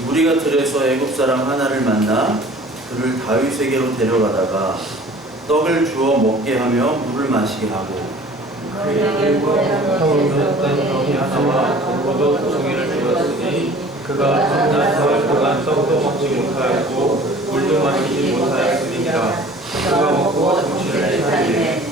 무리가 들에서 애굽 사람 하나를 만나 그를 다윗에게로 데려가다가 떡을 주어 먹게 하며 물을 마시게 하고 그에게 타오르는 병이 하나와 포도 2송이를 주었으니 그가 한 사흘 동안 떡도 먹지 못하였고 물도 마시지 못하였으니라. 그가 먹고 정신을 차리되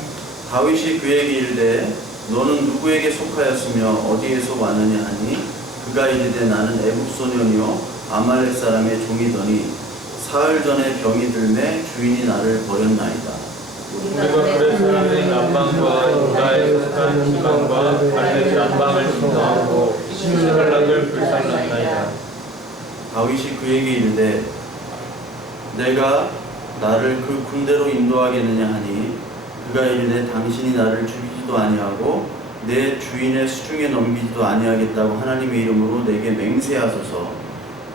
다윗이 그에게 이르되 너는 누구에게 속하였으며 어디에서 왔느냐 하니 그가 이르되 나는 애굽 소년이요 아말렉 사람의 종이더니 사흘 전에 병이 들매 주인이 나를 버렸나이다. 우리가 그의 사람의 남방과 유다에 속한 지방과 갈렙 남방을 침노하고 시므락을 불살랐나이다. 다윗이 그에게 이르되 내가 나를 그 군대로 인도하겠느냐 하니 그가 이르되 당신이 나를 죽이지도 아니하고 내 주인의 수중에 넘기지도 아니하겠다고 하나님의 이름으로 내게 맹세하소서.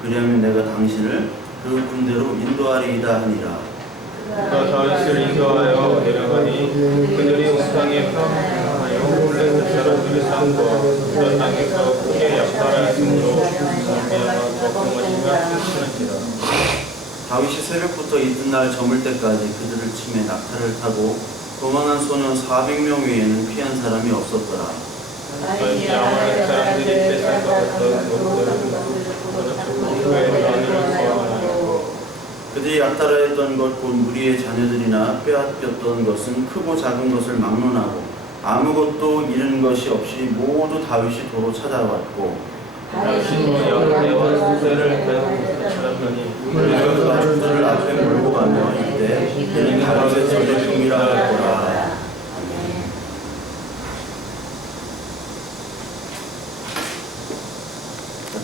그리하면 내가 당신을 그 군대로 인도하리이다 하니라. 그가 다윗을 인도하여 내려가니 그들이 옥상에 평하여 블레셋 사람들의 산과 그 땅에서 크게 약탈하였으므로 말미암아 걱정하시며 숨쉬는지라. 다윗이 새벽부터 이튿날 저물 때까지 그들을 치매 낙타를 타고 도망한 소년 400명 외에는 피한 사람이 없었더라. 다윗이 아말렉 사람들이 뺏어갔던 것들을 그의 면을 구하나이고 그들이 약탈하였던 것 곧 무리의 자녀들이나 빼앗겼던 것은 크고 작은 것을 막론하고 아무것도 잃은 것이 없이 모두 다윗이 도로 찾아왔고 다윗이 여호와의 수세를 계속 찾았더니 그가 그 가축들을 앞에 몰고 가며 이때 그는 다윗의 전의 중이라 할 거라.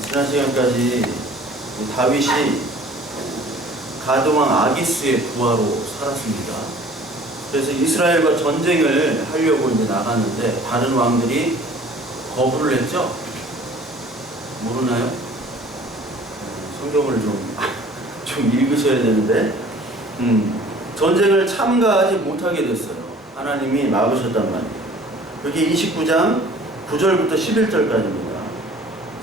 지난 시간까지 다윗이 가드왕 아기스의 부하로 살았습니다. 그래서 이스라엘과 전쟁을 하려고 이제 나갔는데 다른 왕들이 거부를 했죠. 모르나요? 성경을 좀 읽으셔야 되는데 전쟁을 참가하지 못하게 됐어요. 하나님이 막으셨단 말이에요. 그게 29장 9절부터 11절까지입니다.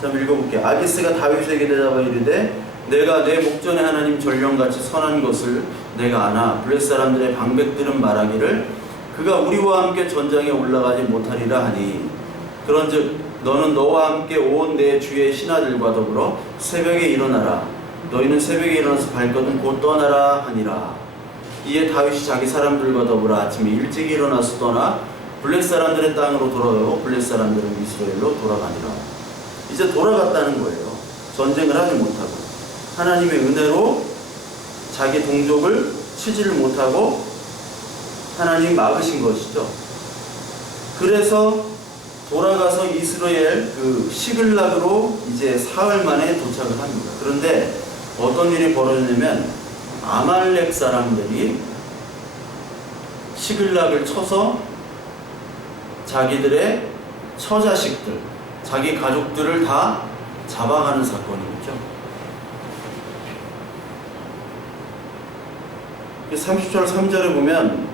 자, 읽어볼게요. 아기스가 다윗에게 대답하여 이르되 내가 내 목전에 하나님 전령같이 선한 것을 내가 아나 블레셋 사람들의 방백들은 말하기를 그가 우리와 함께 전장에 올라가지 못하리라 하니 그런즉 너는 너와 함께 온 내 주의 신하들과 더불어 새벽에 일어나라. 너희는 새벽에 일어나서 발거든 곧 떠나라 하니라. 이에 다윗이 자기 사람들과 더불어 아침에 일찍 일어나서 떠나 블레셋 사람들의 땅으로 돌아가고 블레셋 사람들은 이스라엘로 돌아가니라. 이제 돌아갔다는 거예요. 전쟁을 하지 못하고 하나님의 은혜로 자기 동족을 치지를 못하고 하나님이 막으신 것이죠. 그래서 돌아가서 이스라엘 그 시글락으로 이제 사흘 만에 도착을 합니다. 그런데 어떤 일이 벌어졌냐면 아말렉 사람들이 시글락을 쳐서 자기들의 처자식들, 자기 가족들을 다 잡아가는 사건이죠. 30절 3절에 보면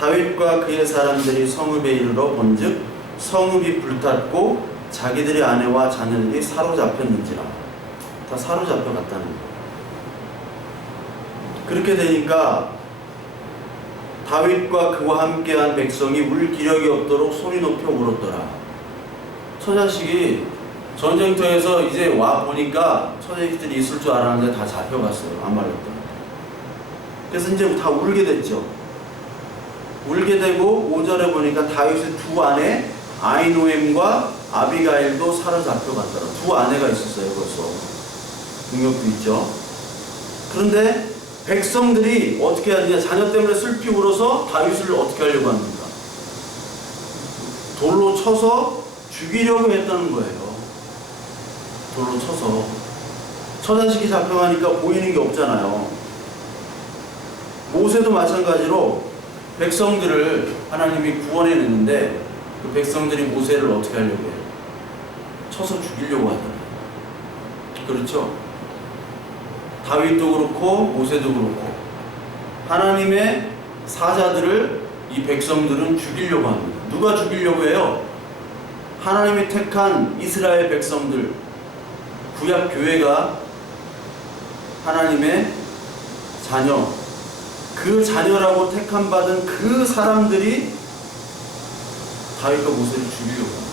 다윗과 그의 사람들이 성읍에 이르러 본즉 성읍이 불탔고 자기들의 아내와 자녀들이 사로잡혔는지라. 다 사로잡혀 갔다는 거예요. 그렇게 되니까 다윗과 그와 함께한 백성이 울 기력이 없도록 소리 높여 울었더라. 처자식이 전쟁터에서 이제 와 보니까 처자식들이 있을 줄 알았는데 다 잡혀갔어요. 아말렉들. 그래서 이제 다 울게 됐죠. 울게 되고 5절에 보니까 다윗의 두 아내 아이노엠과 아비가일도 사로잡혀 갔더라. 두 아내가 있었어요. 벌써 능력도 있죠. 그런데 백성들이 어떻게 하느냐, 자녀 때문에 슬피 울어서 다윗을 어떻게 하려고 합니까? 돌로 쳐서 죽이려고 했다는 거예요. 돌로 쳐서. 처자식이 잡혀가니까 보이는 게 없잖아요. 모세도 마찬가지로 백성들을 하나님이 구원해냈는데 그 백성들이 모세를 어떻게 하려고 해요? 쳐서 죽이려고 하잖아요. 그렇죠? 다윗도 그렇고 모세도 그렇고 하나님의 사자들을 이 백성들은 죽이려고 합니다. 누가 죽이려고 해요? 하나님이 택한 이스라엘 백성들, 구약 교회가 하나님의 자녀, 그 자녀라고 택함받은 그 사람들이 다윗과 모세를 죽이려고 합니다.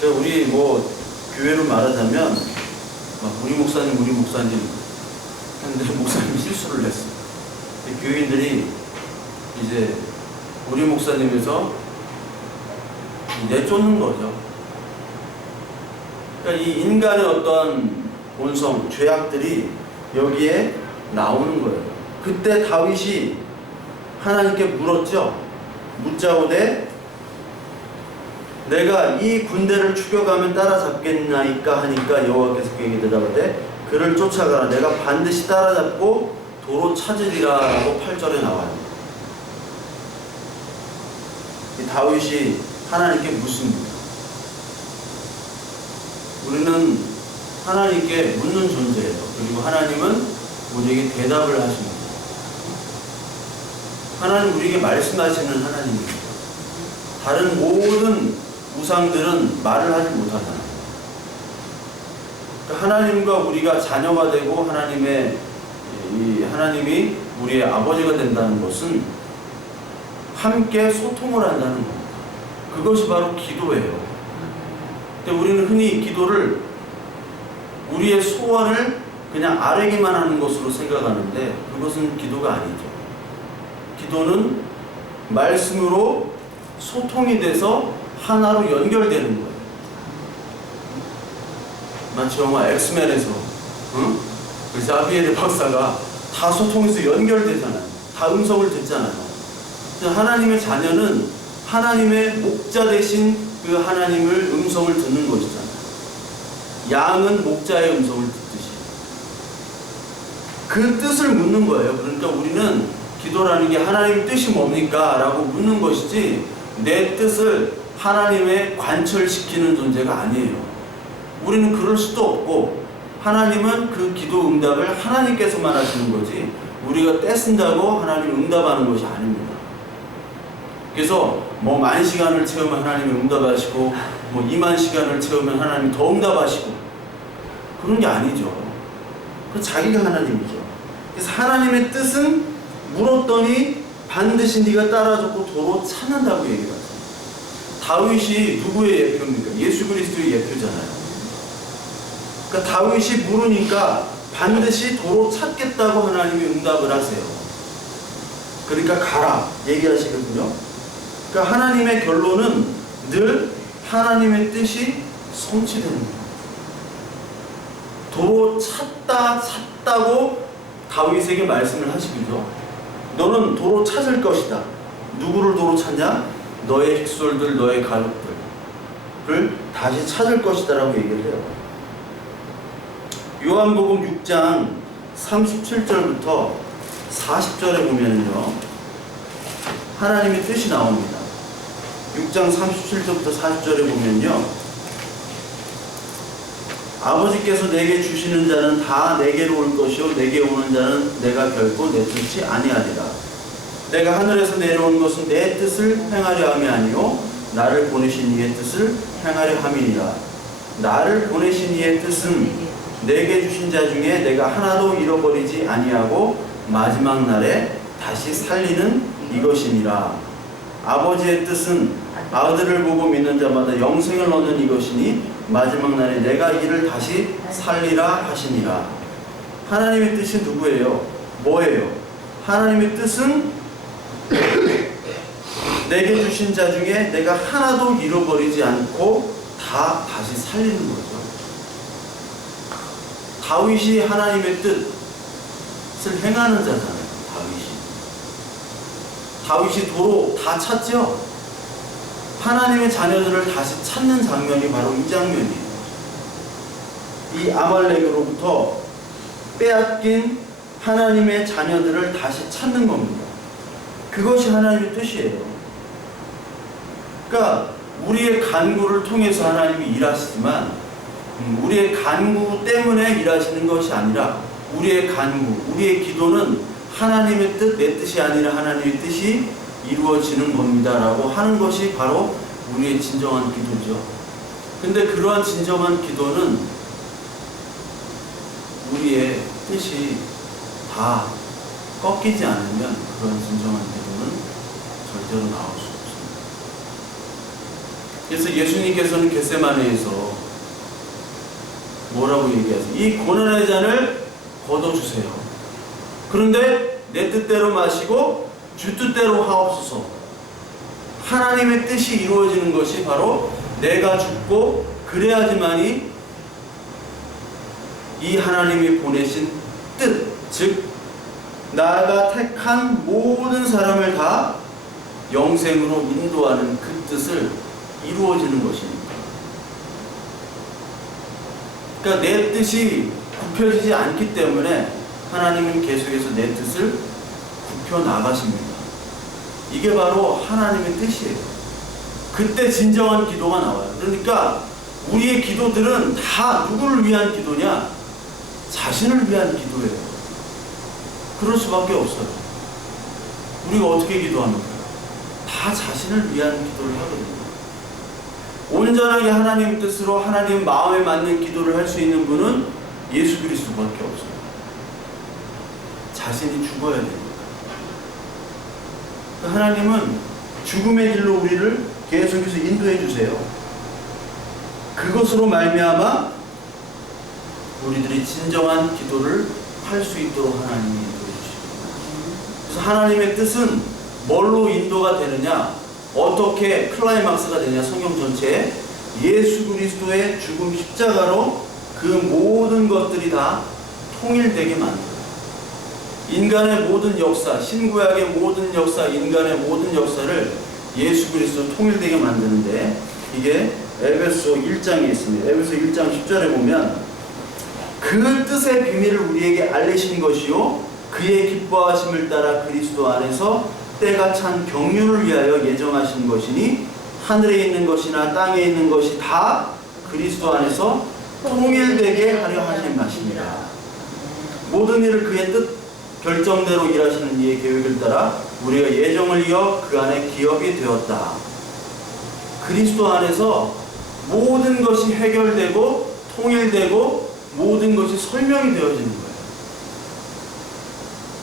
그러니까 우리 뭐 교회로 말하자면 막 우리 목사님 했는데 목사님이 실수를 했어요. 교인들이 이제 우리 목사님에서 내쫓는 거죠. 그러니까 이 인간의 어떤 본성, 죄악들이 여기에 나오는 거예요. 그때 다윗이 하나님께 물었죠. 묻자오되 내가 이 군대를 추격하면 따라잡겠나이까 하니까 여호와께서 그에게 대답하되 그를 쫓아가라. 내가 반드시 따라잡고 도로 찾으리라 라고 8절에 나와요. 이 다윗이 하나님께 묻습니다. 우리는 하나님께 묻는 존재예요. 그리고 하나님은 우리에게 대답을 하십니다. 하나님 우리에게 말씀하시는 하나님입니다. 다른 모든 우상들은 말을 하지 못하잖아요. 그러니까 하나님과 우리가 자녀가 되고 하나님이 우리의 아버지가 된다는 것은 함께 소통을 한다는 겁니다. 그것이 바로 기도예요. 근데 우리는 흔히 기도를 우리의 소원을 그냥 아뢰기만 하는 것으로 생각하는데 그것은 기도가 아니죠. 기도는 말씀으로 소통이 돼서 하나로 연결되는 거예요. 마치 영화 엑스맨에서 그 자비에르 박사가 다 소통해서 연결되잖아요. 다 음성을 듣잖아요. 하나님의 자녀는 하나님의 목자 되신 그 하나님을 음성을 듣는 것이잖아요. 양은 목자의 음성을 듣듯이 그 뜻을 묻는 거예요. 그러니까 우리는 기도라는 게 하나님 뜻이 뭡니까? 라고 묻는 것이지 내 뜻을 하나님에 관철시키는 존재가 아니에요. 우리는 그럴 수도 없고 하나님은 그 기도 응답을 하나님께서만 하시는 거지 우리가 떼쓴다고 하나님 응답하는 것이 아닙니다. 그래서 뭐 10,000시간을 채우면 하나님이 응답하시고 뭐 20,000시간을 채우면 하나님이 더 응답하시고 그런 게 아니죠. 그 자기가 하나님이죠. 그래서 하나님의 뜻은 물었더니 반드시 네가 따라잡고 도로 찾는다고 얘기를 하죠. 다윗이 누구의 예표입니까? 예수 그리스도의 예표잖아요. 그러니까 다윗이 물으니까 반드시 도로 찾겠다고 하나님이 응답을 하세요. 그러니까 가라 얘기하시거든요. 그러니까 하나님의 결론은 늘 하나님의 뜻이 성취되는 거예요. 도로 찾다고 다윗에게 말씀을 하시기죠. 너는 도로 찾을 것이다. 누구를 도로 찾냐? 너의 흑솔들, 너의 가족들을 다시 찾을 것이다 라고 얘기를 해요. 요한복음 6장 37절부터 40절에 보면요 하나님의 뜻이 나옵니다. 6장 37절부터 40절에 보면요 아버지께서 내게 주시는 자는 다 내게로 올 것이요 내게 오는 자는 내가 결코 내쫓지 아니하리라. 내가 하늘에서 내려온 것은 내 뜻을 행하려 함이 아니요 나를 보내신 이의 뜻을 행하려 함이니라. 나를 보내신 이의 뜻은 내게 주신 자 중에 내가 하나도 잃어버리지 아니하고 마지막 날에 다시 살리는 이것이니라. 아버지의 뜻은 아들을 보고 믿는 자마다 영생을 얻는 이것이니 마지막 날에 내가 이를 다시 살리라 하시니라. 하나님의 뜻이 누구예요? 뭐예요? 하나님의 뜻은 내게 주신 자 중에 내가 하나도 잃어버리지 않고 다 다시 살리는 거죠. 다윗이 하나님의 뜻을 행하는 자잖아요. 다윗이 도로 다 찾죠. 하나님의 자녀들을 다시 찾는 장면이 바로 이 장면이에요. 이 아말렉으로부터 빼앗긴 하나님의 자녀들을 다시 찾는 겁니다. 그것이 하나님의 뜻이에요. 그러니까 우리의 간구를 통해서 하나님이 일하시지만 우리의 간구 때문에 일하시는 것이 아니라 우리의 간구, 우리의 기도는 하나님의 뜻, 내 뜻이 아니라 하나님의 뜻이 이루어지는 겁니다 라고 하는 것이 바로 우리의 진정한 기도죠. 근데 그러한 진정한 기도는 우리의 뜻이 다 꺾이지 않으면 그런 진정한 기도는 절대로 나올 수 없습니다. 그래서 예수님께서는 겟세마네에서 뭐라고 얘기하세요? 이 고난의 잔을 걷어주세요. 그런데 내 뜻대로 마시고 주 뜻대로 하옵소서. 하나님의 뜻이 이루어지는 것이 바로 내가 죽고 그래야지만이 이 하나님이 보내신 뜻, 즉 나가 택한 모든 사람을 다 영생으로 인도하는 그 뜻을 이루어지는 것입니다. 그러니까 내 뜻이 굽혀지지 않기 때문에 하나님은 계속해서 내 뜻을 굽혀 나가십니다. 이게 바로 하나님의 뜻이에요. 그때 진정한 기도가 나와요. 그러니까 우리의 기도들은 다 누구를 위한 기도냐? 자신을 위한 기도예요. 그럴 수밖에 없어요. 우리가 어떻게 기도합니까? 다 자신을 위한 기도를 하거든요. 온전하게 하나님 뜻으로 하나님 마음에 맞는 기도를 할 수 있는 분은 예수 그리스도밖에 없어요. 자신이 죽어야 됩니다. 하나님은 죽음의 길로 우리를 계속해서 인도해 주세요. 그것으로 말미암아 우리들이 진정한 기도를 할 수 있도록 하나님이 인도해 주십니다. 그래서 하나님의 뜻은 뭘로 인도가 되느냐? 어떻게 클라이막스가 되냐? 성경 전체에 예수 그리스도의 죽음 십자가로 그 모든 것들이 다 통일되게 만들어요. 인간의 모든 역사, 신구약의 모든 역사, 인간의 모든 역사를 예수 그리스도 통일되게 만드는데 이게 에베소 1장에 있습니다. 에베소 1장 10절에 보면 그 뜻의 비밀을 우리에게 알리신 것이요 그의 기뻐하심을 따라 그리스도 안에서 때가 찬 경륜을 위하여 예정하신 것이니 하늘에 있는 것이나 땅에 있는 것이 다 그리스도 안에서 통일되게 하려 하신 것입니다. 모든 일을 그의 뜻 결정대로 일하시는 이의 계획을 따라 우리가 예정을 이어 그 안에 기업이 되었다. 그리스도 안에서 모든 것이 해결되고 통일되고 모든 것이 설명이 되어지는 거예요.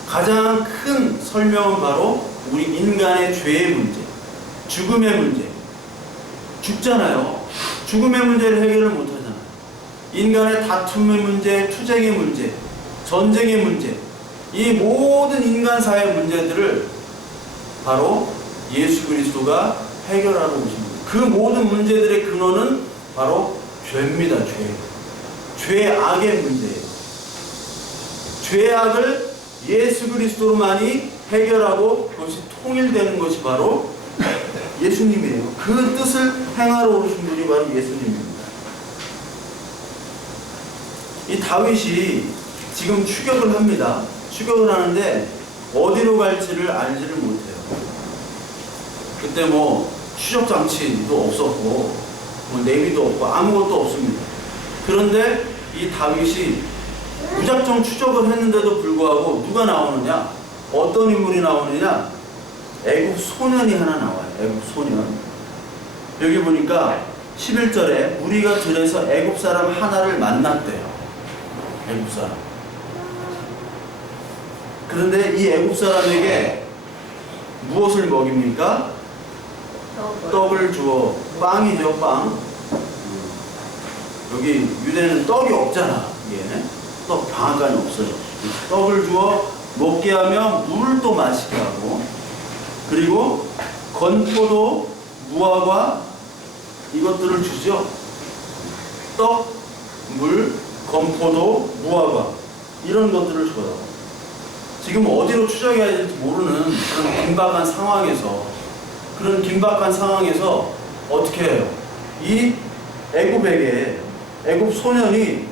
가장 큰 설명은 바로 우리 인간의 죄의 문제, 죽음의 문제. 죽잖아요. 죽음의 문제를 해결을 못하잖아요. 인간의 다툼의 문제, 투쟁의 문제, 전쟁의 문제, 이 모든 인간사의 문제들을 바로 예수 그리스도가 해결하러 오십니다. 그 모든 문제들의 근원은 바로 죄입니다. 죄악의 문제예요. 죄악을 예수 그리스도로만이 해결하고 그것이 통일되는 것이 바로 예수님이에요. 그 뜻을 행하러 오신 분이 바로 예수님입니다. 이 다윗이 지금 추격을 합니다. 추격을 하는데 어디로 갈지를 알지를 못해요. 그때 추적 장치도 없었고 내비도 없고 아무것도 없습니다. 그런데 이 다윗이 무작정 추적을 했는데도 불구하고 누가 나오느냐? 어떤 인물이 나오느냐? 애굽 소년이 하나 나와요. 애굽 소년. 여기 보니까 11절에 무리가 들에서 애굽 사람 하나를 만났대요. 애굽 사람. 그런데 이 애굽 사람에게 무엇을 먹입니까? 떡을 주어. 빵이죠, 빵. 여기 유대는 떡이 없잖아. 이게 떡 방앗간이 없어요. 떡을 주어 먹게 하며 물을 또 마시게 하고, 그리고 건포도, 무화과 이것들을 주죠. 떡, 물, 건포도, 무화과 이런 것들을 줘요. 지금 어디로 추적해야 될지 모르는 그런 긴박한 상황에서 어떻게 해요? 이 애굽 소년이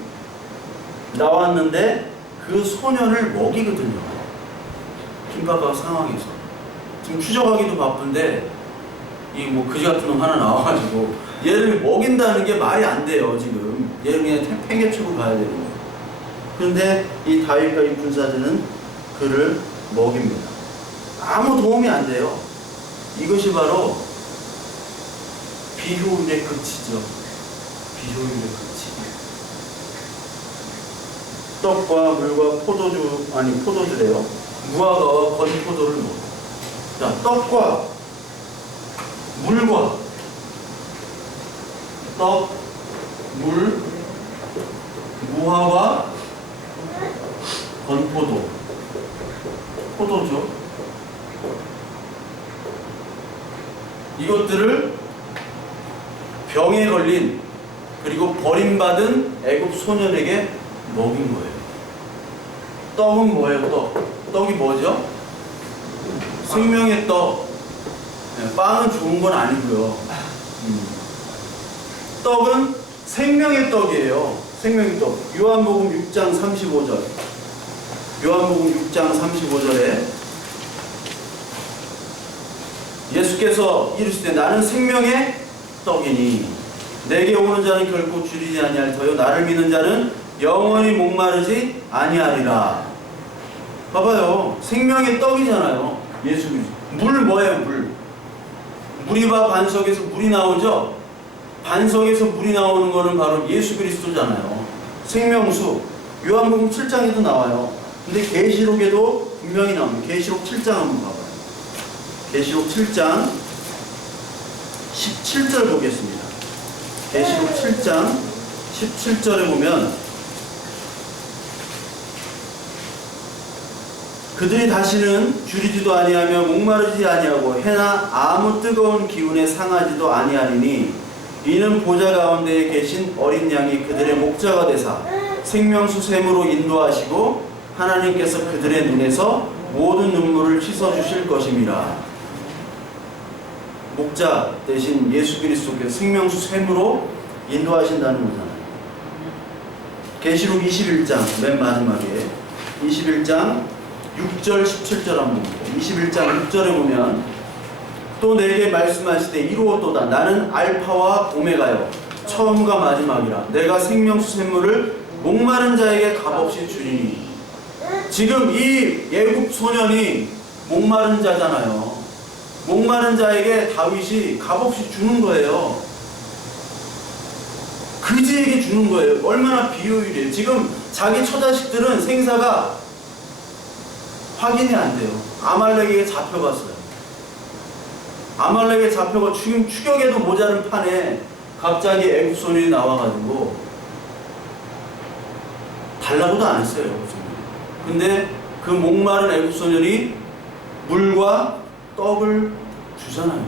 나왔는데 그 소년을 먹이거든요. 긴박한 상황에서. 지금 추적하기도 바쁜데 이 그지 같은 놈 하나 나와가지고 얘를 먹인다는 게 말이 안 돼요. 지금 얘를 그냥 팽개치고 가야 되는 거예요. 그런데 이 다윗과 이 군사들은 그를 먹입니다. 아무 도움이 안 돼요. 이것이 바로 비효율의 끝이죠. 비효율의 가치. 떡과 물과 포도주래요. 무화과와 건포도를 먹어. 자, 떡과 물과 떡, 물, 무화과, 건포도, 포도주. 이것들을 병에 걸린 그리고 버림받은 애굽 소년에게 먹인 거예요. 떡은 뭐예요? 떡이 뭐죠? 생명의 떡. 네, 빵은 좋은 건 아니고요. 떡은 생명의 떡이에요. 생명의 떡. 요한복음 6장 35절. 요한복음 6장 35절에 예수께서 이르시되 나는 생명의 떡이니 내게 오는 자는 결코 줄이지 아니할 터요 나를 믿는 자는 영원히 목마르지 아니하리라. 봐봐요. 생명의 떡이잖아요. 예수 그리스도. 물 뭐예요? 물이와 반석에서 물이 나오죠? 반석에서 물이 나오는 거는 바로 예수 그리스도잖아요. 생명수. 요한복음 7장에도 나와요. 근데 계시록에도 분명히 나옵니다. 계시록 7장 한번 봐봐요. 계시록 7장 17절 보겠습니다. 계시록 7장 17절에 보면 그들이 다시는 줄이지도 아니하며 목마르지 아니하고 해나 아무 뜨거운 기운에 상하지도 아니하리니 이는 보좌 가운데에 계신 어린 양이 그들의 목자가 되사 생명수 샘으로 인도하시고 하나님께서 그들의 눈에서 모든 눈물을 씻어주실 것임이라. 목자 대신 예수 그리스도께서 생명수 샘으로 인도하신다는 거잖아요. 계시록 21장 맨 마지막에 21장 6절 17절 한번 보고 21장 6절에 보면 또 내게 말씀하시되 이루었도다 나는 알파와 오메가요 처음과 마지막이라 내가 생명수 샘물을 목마른 자에게 값없이 주리니. 지금 이 애굽 소년이 목마른 자잖아요. 목마른 자에게 다윗이 값없이 주는 거예요. 그지에게 주는 거예요. 얼마나 비효율이에요. 지금 자기 처자식들은 생사가 확인이 안 돼요. 아말렉에게 잡혀갔어요. 아말렉에 잡혀가 지금 추격에도 모자른 판에 갑자기 애굽 소년이 나와가지고 달라고도 안 했어요. 근데 그 목마른 애굽 소년이 물과 떡을 주잖아요.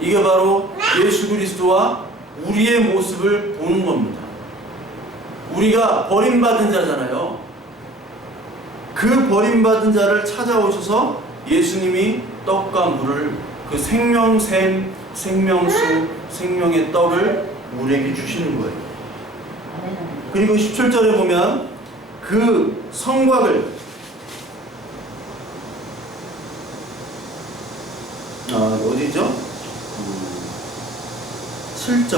이게 바로 예수 그리스도와 우리의 모습을 보는 겁니다. 우리가 버림받은 자잖아요. 그 버림받은 자를 찾아오셔서 예수님이 떡과 물을 그 생명샘, 생명수, 생명의 떡을 우리에게 주시는 거예요. 그리고 17절에 보면 그 성곽을 어디죠? 7절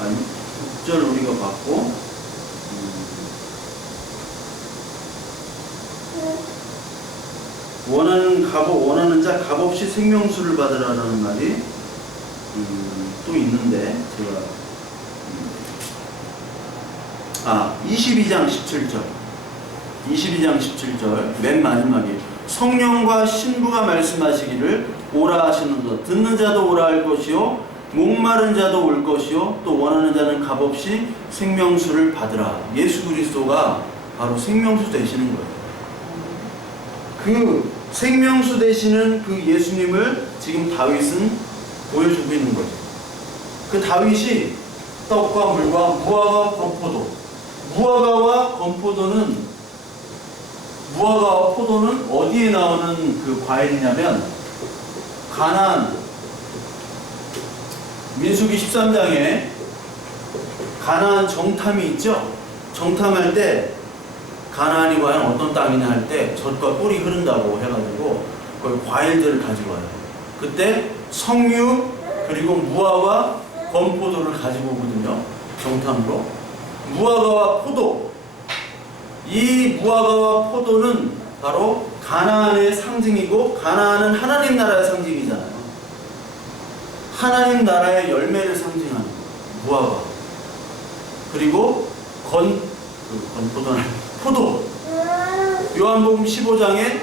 아니 6절 우리가 봤고 원하는 자 값없이 생명수를 받으라라는 말이 또 있는데 제가 22장 17절 맨 마지막에 성령과 신부가 말씀하시기를 오라 하시는도다. 듣는 자도 오라 할 것이요 목마른 자도 올 것이요 또 원하는 자는 값없이 생명수를 받으라. 예수 그리스도가 바로 생명수 되시는 거예요. 그 생명수 되시는 그 예수님을 지금 다윗은 보여주고 있는 거죠. 그 다윗이 떡과 물과 무화과 건포도, 무화과와 포도는 어디에 나오는 그 과일이냐면 가나안 민수기 13장에 가나안 정탐이 있죠. 정탐할 때 가나안이 과연 어떤 땅이냐 할 때 젖과 꿀이 흐른다고 해가지고 거기 과일들을 가지고 와요. 그때 석류 그리고 무화과 건포도를 가지고 오거든요. 정탐으로. 무화과와 포도, 이 무화과와 포도는 바로 가나안의 상징이고 가나안은 하나님 나라의 상징이잖아요. 하나님 나라의 열매를 상징하는 거예요. 무화과, 그리고 포도. 요한복음 15장에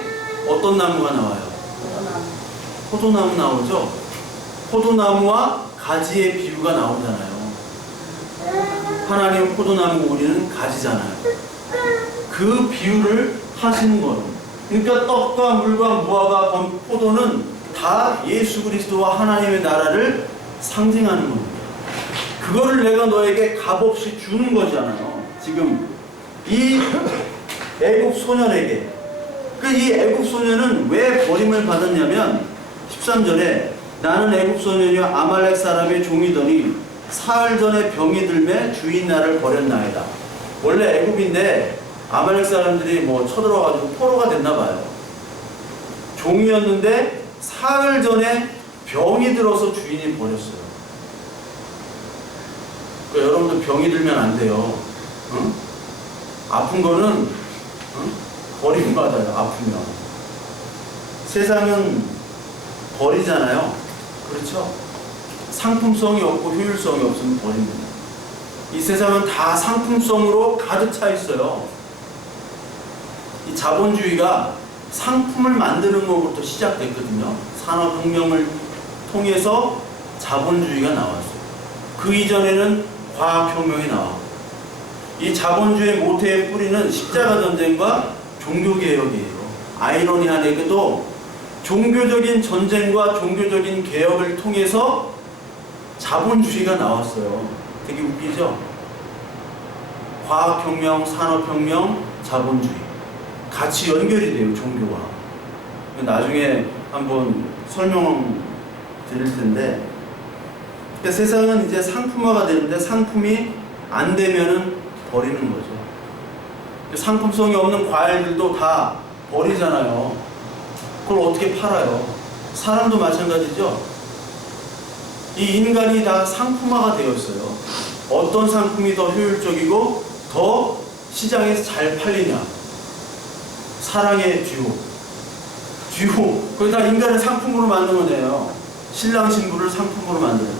어떤 나무가 나와요? 포도나무 나오죠? 포도나무와 가지의 비유가 나오잖아요. 하나님은 포도나무, 우리는 가지잖아요. 그 비유를 하시는 거예요. 그러니까 떡과 물과 무화과, 포도는 다 예수 그리스도와 하나님의 나라를 상징하는 겁니다. 그거를 내가 너에게 값없이 주는 거잖아요. 지금 이 애굽 소년에게. 이 애굽 소년은 왜 버림을 받았냐면 13절에 나는 애굽 소년이여 아말렉 사람의 종이더니 사흘 전에 병이 들매 주인 나를 버렸나이다. 원래 애굽인데 아말렉 사람들이 쳐들어가지고 포로가 됐나 봐요. 종이었는데 사흘 전에 병이 들어서 주인이 버렸어요. 그러니까 여러분들 병이 들면 안 돼요. 응? 아픈 거는 버림받아요. 아프면. 세상은 버리잖아요. 그렇죠? 상품성이 없고 효율성이 없으면 버립니다. 이 세상은 다 상품성으로 가득 차 있어요. 이 자본주의가 상품을 만드는 것부터 시작됐거든요. 산업혁명을 통해서 자본주의가 나왔어요. 그 이전에는 과학혁명이 나왔고, 이 자본주의 모태의 뿌리는 십자가 전쟁과 종교개혁이에요. 아이러니하게도 종교적인 전쟁과 종교적인 개혁을 통해서 자본주의가 나왔어요. 되게 웃기죠? 과학혁명, 산업혁명, 자본주의 같이 연결이 돼요. 종교와. 나중에 한번 설명 드릴 텐데, 그러니까 세상은 이제 상품화가 되는데 상품이 안 되면은 버리는 거죠. 상품성이 없는 과일들도 다 버리잖아요. 그걸 어떻게 팔아요? 사람도 마찬가지죠. 이 인간이 다 상품화가 되었어요. 어떤 상품이 더 효율적이고 더 시장에서 잘 팔리냐. 사랑의 듀오. 그게 다 인간의 상품으로 만든 거네요. 신랑 신부를 상품으로 만드는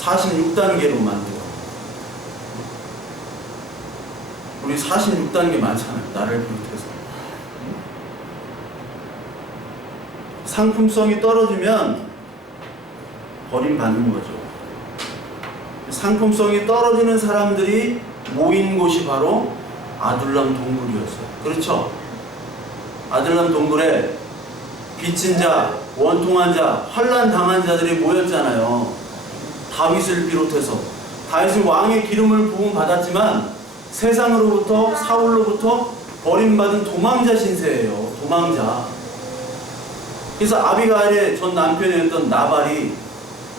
46단계로 만들어. 우리 46단계 많잖아요. 나를 비롯해서. 상품성이 떨어지면 버림받는 거죠. 상품성이 떨어지는 사람들이 모인 곳이 바로 아둘람 동굴이었어요. 그렇죠? 아둘람 동굴에 빚진 자, 원통한 자, 환난 당한 자들이 모였잖아요. 다윗을 비롯해서. 다윗은 왕의 기름을 부음 받았지만 세상으로부터, 사울로부터 버림받은 도망자 신세예요. 도망자. 그래서 아비가일의 전 남편이었던 나발이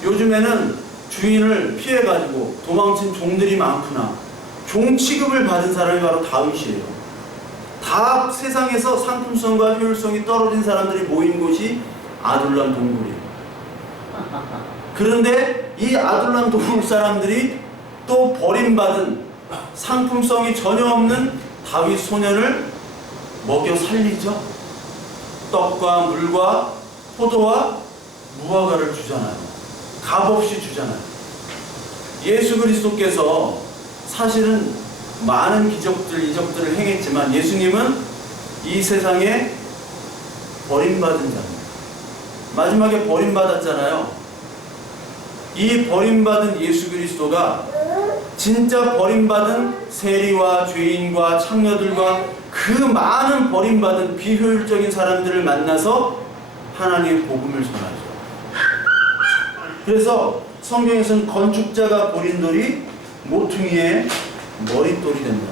요즘에는 주인을 피해가지고 도망친 종들이 많구나. 종 취급을 받은 사람이 바로 다윗이에요. 다 세상에서 상품성과 효율성이 떨어진 사람들이 모인 곳이 아둘람 동굴이에요. 그런데 이 아둘람 동굴 사람들이 또 버림받은 상품성이 전혀 없는 다윗 소년을 먹여 살리죠. 떡과 물과 포도와 무화과를 주잖아요. 값없이 주잖아요. 예수 그리스도께서 사실은 많은 기적들, 이적들을 행했지만 예수님은 이 세상에 버림받은 자입니다. 마지막에 버림받았잖아요. 이 버림받은 예수 그리스도가 진짜 버림받은 세리와 죄인과 창녀들과 그 많은 버림받은 비효율적인 사람들을 만나서 하나님의 복음을 전하죠. 그래서 성경에서는 건축자가 버린 돌이 모퉁이의 머릿돌이 된다.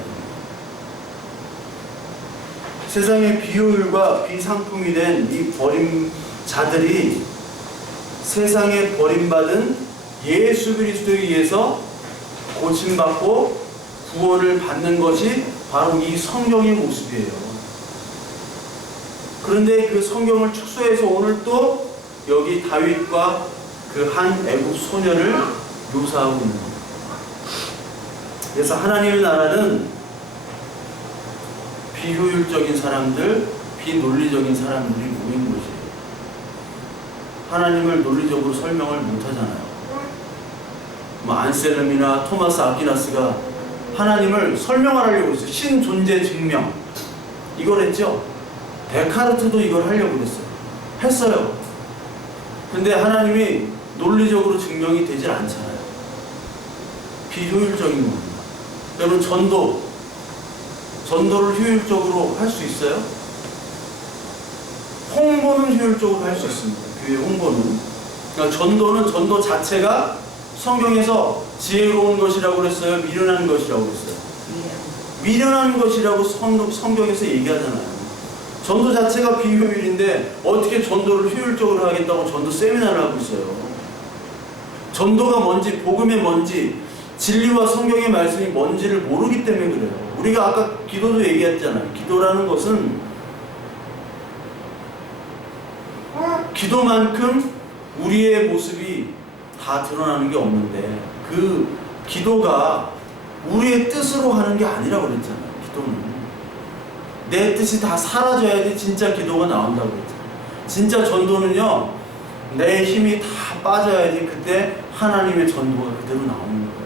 세상의 비효율과 비상품이 된 이 버림자들이 세상에 버림받은 예수 그리스도에 의해서 고침받고 구원을 받는 것이 바로 이 성경의 모습이에요. 그런데 그 성경을 축소해서 오늘 또 여기 다윗과 그 한 애굽 소년을 묘사하고 있는 겁니다. 그래서 하나님의 나라는 비효율적인 사람들, 비논리적인 사람들이 모인 곳이에요. 하나님을 논리적으로 설명을 못하잖아요. 뭐 안셀름이나 토마스 아퀴나스가 하나님을 설명하려고 했어요. 신존재 증명 이걸 했죠. 데카르트도 이걸 하려고 했어요. 근데 하나님이 논리적으로 증명이 되질 않잖아요. 비효율적인 겁니다. 여러분 전도를 효율적으로 할 수 있어요? 홍보는 효율적으로 할 수 있습니다. 교회 홍보는. 그러니까 전도 자체가 성경에서 지혜로운 것이라고 그랬어요? 미련한 것이라고 그랬어요? 미련한 것이라고 성경에서 얘기하잖아요. 전도 자체가 비효율인데 어떻게 전도를 효율적으로 하겠다고 전도 세미나를 하고 있어요. 전도가 뭔지, 복음이 뭔지, 진리와 성경의 말씀이 뭔지를 모르기 때문에 그래요. 우리가 아까 기도도 얘기했잖아요. 기도라는 것은 기도만큼 우리의 모습이 다 드러나는 게 없는데 그 기도가 우리의 뜻으로 하는 게 아니라고 그랬잖아요. 기도는 내 뜻이 다 사라져야지 진짜 기도가 나온다고 그랬잖아요. 진짜 전도는요, 내 힘이 다 빠져야지 그때 하나님의 전도가 그대로 나오는 거예요.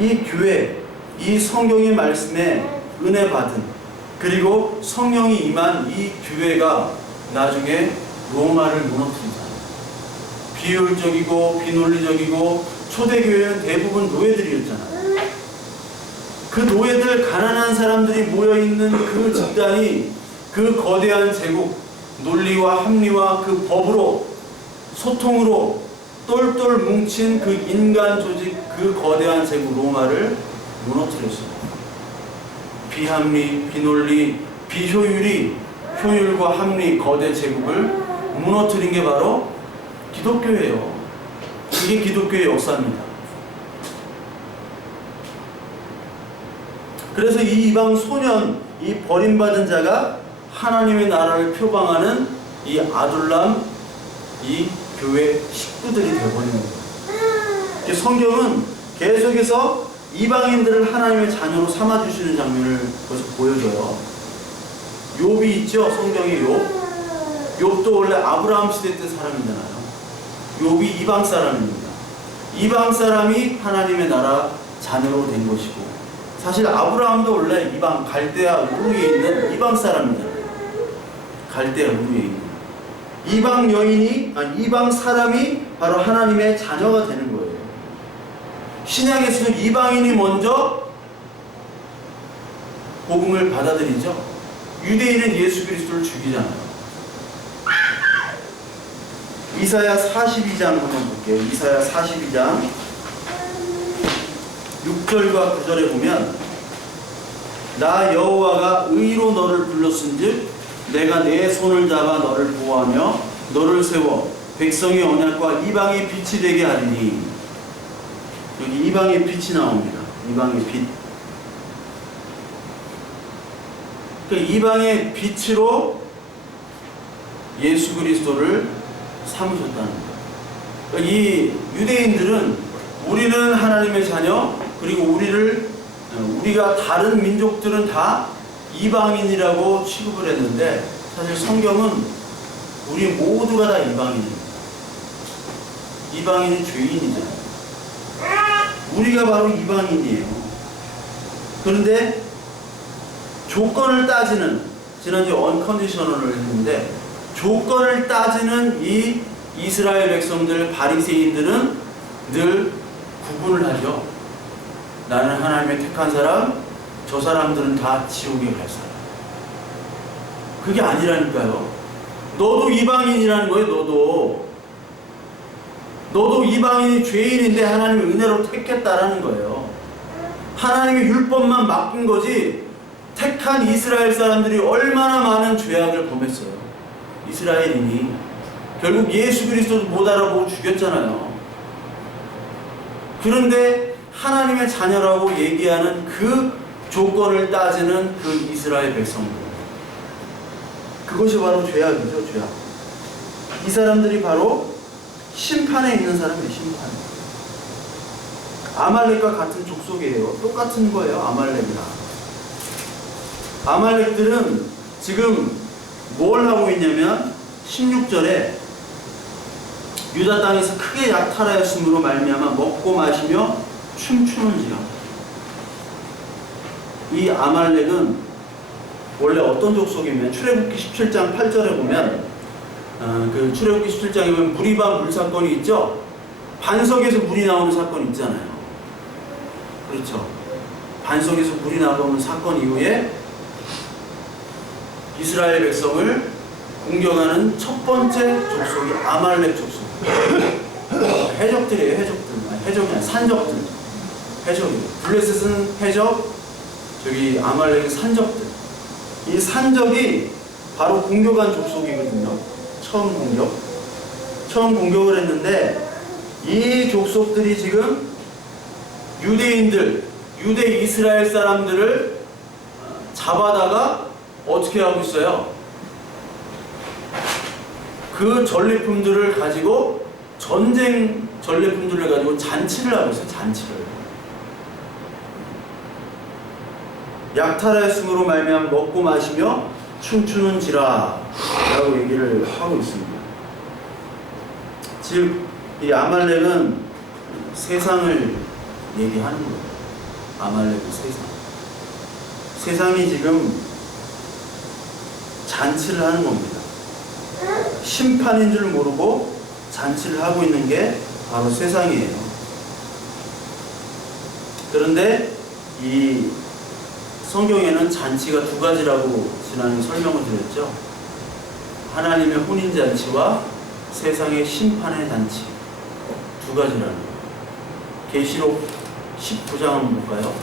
이 교회, 이 성경의 말씀에 은혜 받은, 그리고 성령이 임한 이 교회가 나중에 로마를 무너뜨리잖아요. 비효율적이고 비논리적이고 초대교회는 대부분 노예들이었잖아요. 그 노예들, 가난한 사람들이 모여있는 그 집단이 그 거대한 제국, 논리와 합리와 그 법으로, 소통으로 똘똘 뭉친 그 인간 조직, 그 거대한 제국 로마를 무너뜨렸습니다. 비합리, 비논리, 비효율이 효율과 합리, 거대 제국을 무너뜨린 게 바로 기독교예요. 이게 기독교의 역사입니다. 그래서 이 이방 소년, 이 버림받은 자가 하나님의 나라를 표방하는 이 아둘람, 이 교회 식구들이 되어버리는 거예요. 성경은 계속해서 이방인들을 하나님의 자녀로 삼아주시는 장면을 벌써 보여줘요. 욥이 있죠? 성경에 욥도 원래 아브라함 시대 때 사람이잖아요. 욥이 이방 사람입니다. 이방 사람이 하나님의 나라 자녀로 된 것이고, 사실 아브라함도 원래 이방 갈대아 우르에 있는 이방 사람이잖아요. 갈대아 우르에 있는 이방 여인이, 이방 사람이 바로 하나님의 자녀가 되는 거예요. 신약에서는 이방인이 먼저 복음을 받아들이죠. 유대인은 예수 그리스도를 죽이잖아요. 이사야 42장 한번 볼게요. 이사야 42장 6절과 9절에 보면, 나 여호와가 의로 너를 불렀은즉 내가 내 손을 잡아 너를 보호하며 너를 세워 백성의 언약과 이방의 빛이 되게 하리니. 여기 이방의 빛이 나옵니다. 이방의 빛. 그러니까 이방의 빛으로 예수 그리스도를 삼으셨다는 거예요. 그러니까 이 유대인들은 우리는 하나님의 자녀, 그리고 우리가 다른 민족들은 다 이방인이라고 취급을 했는데, 사실 성경은 우리 모두가 다 이방인입니다. 이방인이 죄인이잖아요. 우리가 바로 이방인이에요. 그런데 조건을 따지는, 지난주에 언컨디셔널을 했는데, 조건을 따지는 이 이스라엘 백성들, 바리새인들은 늘 구분을 하죠. 나는 하나님의 택한 사람, 저 사람들은 다 지옥에 갈 사람. 그게 아니라니까요. 너도 이방인이라는 거예요. 너도 이방인이 죄인인데 하나님의 은혜로 택했다라는 거예요. 하나님의 율법만 맡긴 거지, 택한 이스라엘 사람들이 얼마나 많은 죄악을 범했어요. 이스라엘인이 결국 예수 그리스도도 못 알아보고 죽였잖아요. 그런데 하나님의 자녀라고 얘기하는 그 조건을 따지는 그 이스라엘 백성들, 그것이 바로 죄악이죠. 죄악. 이 사람들이 바로 심판에 있는 사람이에요. 심판. 아말렉과 같은 족속이에요. 똑같은 거예요. 아말렉이랑. 아말렉들은 지금 뭘 하고 있냐면 16절에 유다 땅에서 크게 약탈하였으므로 말미암아 먹고 마시며 춤추는지라. 이 아말렉은 원래 어떤 족속이면 출애굽기 17장 8절에 보면 그 출애굽기 17장에 보면 무리바 물 사건이 있죠. 반석에서 물이 나오는 사건이 있잖아요. 그렇죠. 반석에서 물이 나오는 사건 이후에 이스라엘 백성을 공격하는 첫 번째 족속이 아말렉 족속. 해적들이에요. 해적들. 아니, 해적이 아니라 산적들. 해적이에요. 블레셋은 해적, 저기 아말렉은 산적들. 이 산적이 바로 공격한 족속이거든요. 처음 공격을 했는데 이 족속들이 지금 유대인들, 유대 이스라엘 사람들을 잡아다가 어떻게 하고 있어요? 그 전리품들을 가지고 전쟁 전리품들을 가지고 잔치를 하고 있어요. 잔치를. 약탈하였으므로 말미암아 먹고 마시며 춤추는지라 라고 얘기를 하고 있습니다. 즉 이 아말렉은 세상을 얘기하는 거예요. 아말렉은 세상이 지금 잔치를 하는 겁니다. 심판인 줄 모르고 잔치를 하고 있는 게 바로 세상이에요. 그런데 이 성경에는 잔치가 두 가지라고 지난해 설명을 드렸죠. 하나님의 혼인잔치와 세상의 심판의 잔치, 두 가지라는 거예요. 계시록 19장 한번 볼까요?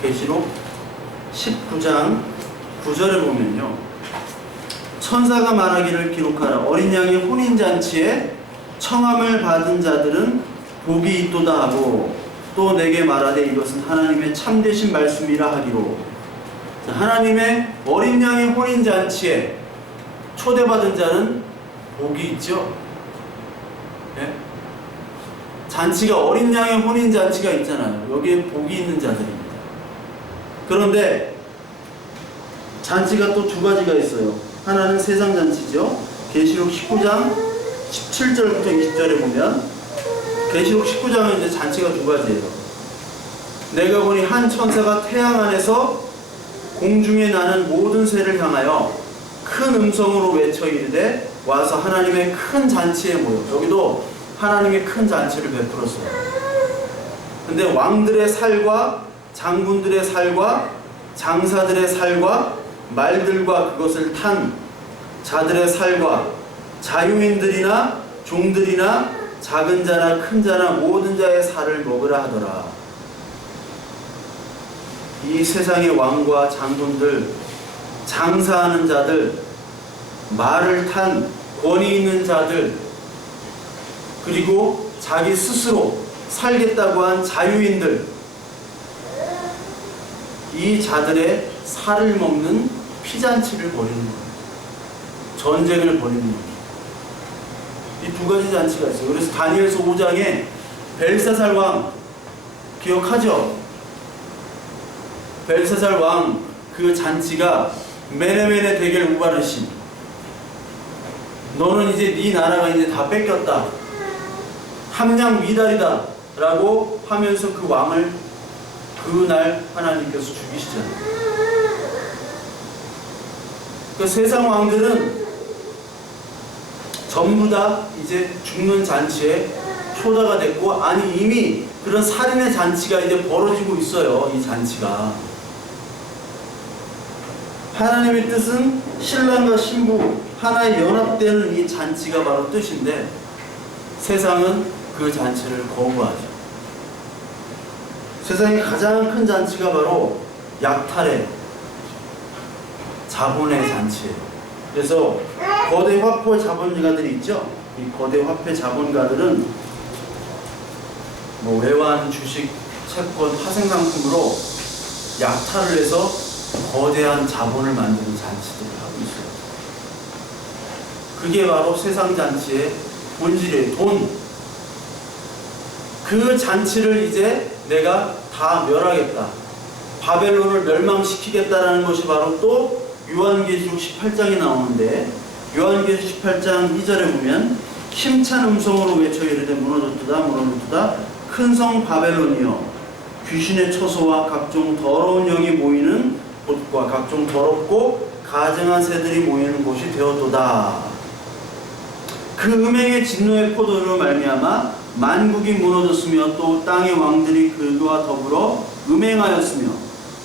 계시록 19장 9절에 보면요, 천사가 말하기를 기록하라. 어린 양의 혼인잔치에 청함을 받은 자들은 복이 있도다 하고 또 내게 말하되 이것은 하나님의 참되신 말씀이라 하기로. 하나님의 어린 양의 혼인잔치에 초대받은 자는 복이 있죠. 네? 잔치가 어린 양의 혼인잔치가 있잖아요. 여기에 복이 있는 자들입니다. 그런데 잔치가 또 두 가지가 있어요. 하나는 세상 잔치죠. 계시록 19장 17절부터 20절에 보면 계시록 19장은 이제 잔치가 두 가지예요. 내가 보니 한 천사가 태양 안에서 공중에 나는 모든 새를 향하여 큰 음성으로 외쳐 이르되 와서 하나님의 큰 잔치에 모여. 여기도 하나님의 큰 잔치를 베풀었어요. 근데 왕들의 살과 장군들의 살과 장사들의 살과 말들과 그것을 탄 자들의 살과 자유인들이나 종들이나 작은 자나 큰 자나 모든 자의 살을 먹으라 하더라. 이 세상의 왕과 장군들, 장사하는 자들, 말을 탄 권위 있는 자들, 그리고 자기 스스로 살겠다고 한 자유인들, 이 자들의 살을 먹는 피잔치를 벌이는 거예요. 전쟁을 벌이는 거예요. 이 두 가지 잔치가 있어요. 그래서 다니엘서 5장에 벨사살 왕 기억하죠? 벨사살 왕 그 잔치가 메네메네 대겔 우바르신, 너는 이제 네 나라가 이제 다 뺏겼다, 함량 미달이다 라고 하면서 그 왕을 그날 하나님께서 죽이시잖아요. 그 세상 왕들은 전부 다 이제 죽는 잔치에 초대가 됐고, 아니 이미 그런 살인의 잔치가 이제 벌어지고 있어요. 이 잔치가 하나님의 뜻은 신랑과 신부 하나의 연합되는 이 잔치가 바로 뜻인데, 세상은 그 잔치를 거부하죠. 세상의 가장 큰 잔치가 바로 약탈의 자본의 잔치예요. 그래서 거대 화폐 자본가들이 있죠. 이 거대 화폐 자본가들은 뭐 외환, 주식, 채권, 파생상품으로 약탈을 해서 거대한 자본을 만드는 잔치들을 하고 있어요. 그게 바로 세상 잔치의 본질이에요. 돈. 그 잔치를 이제 내가 다 멸하겠다, 바벨론을 멸망시키겠다라는 것이 바로 또 요한계시록 18장에 나오는데, 요한계시록 18장 2절에 보면 힘찬 음성으로 외쳐 이르되 무너졌도다 무너졌도다 큰 성 바벨론이여 귀신의 처소와 각종 더러운 영이 모이는 곳과 각종 더럽고 가증한 새들이 모이는 곳이 되었도다. 그 음행의 진노의 포도로 말미암아 만국이 무너졌으며 또 땅의 왕들이 그와 더불어 음행하였으며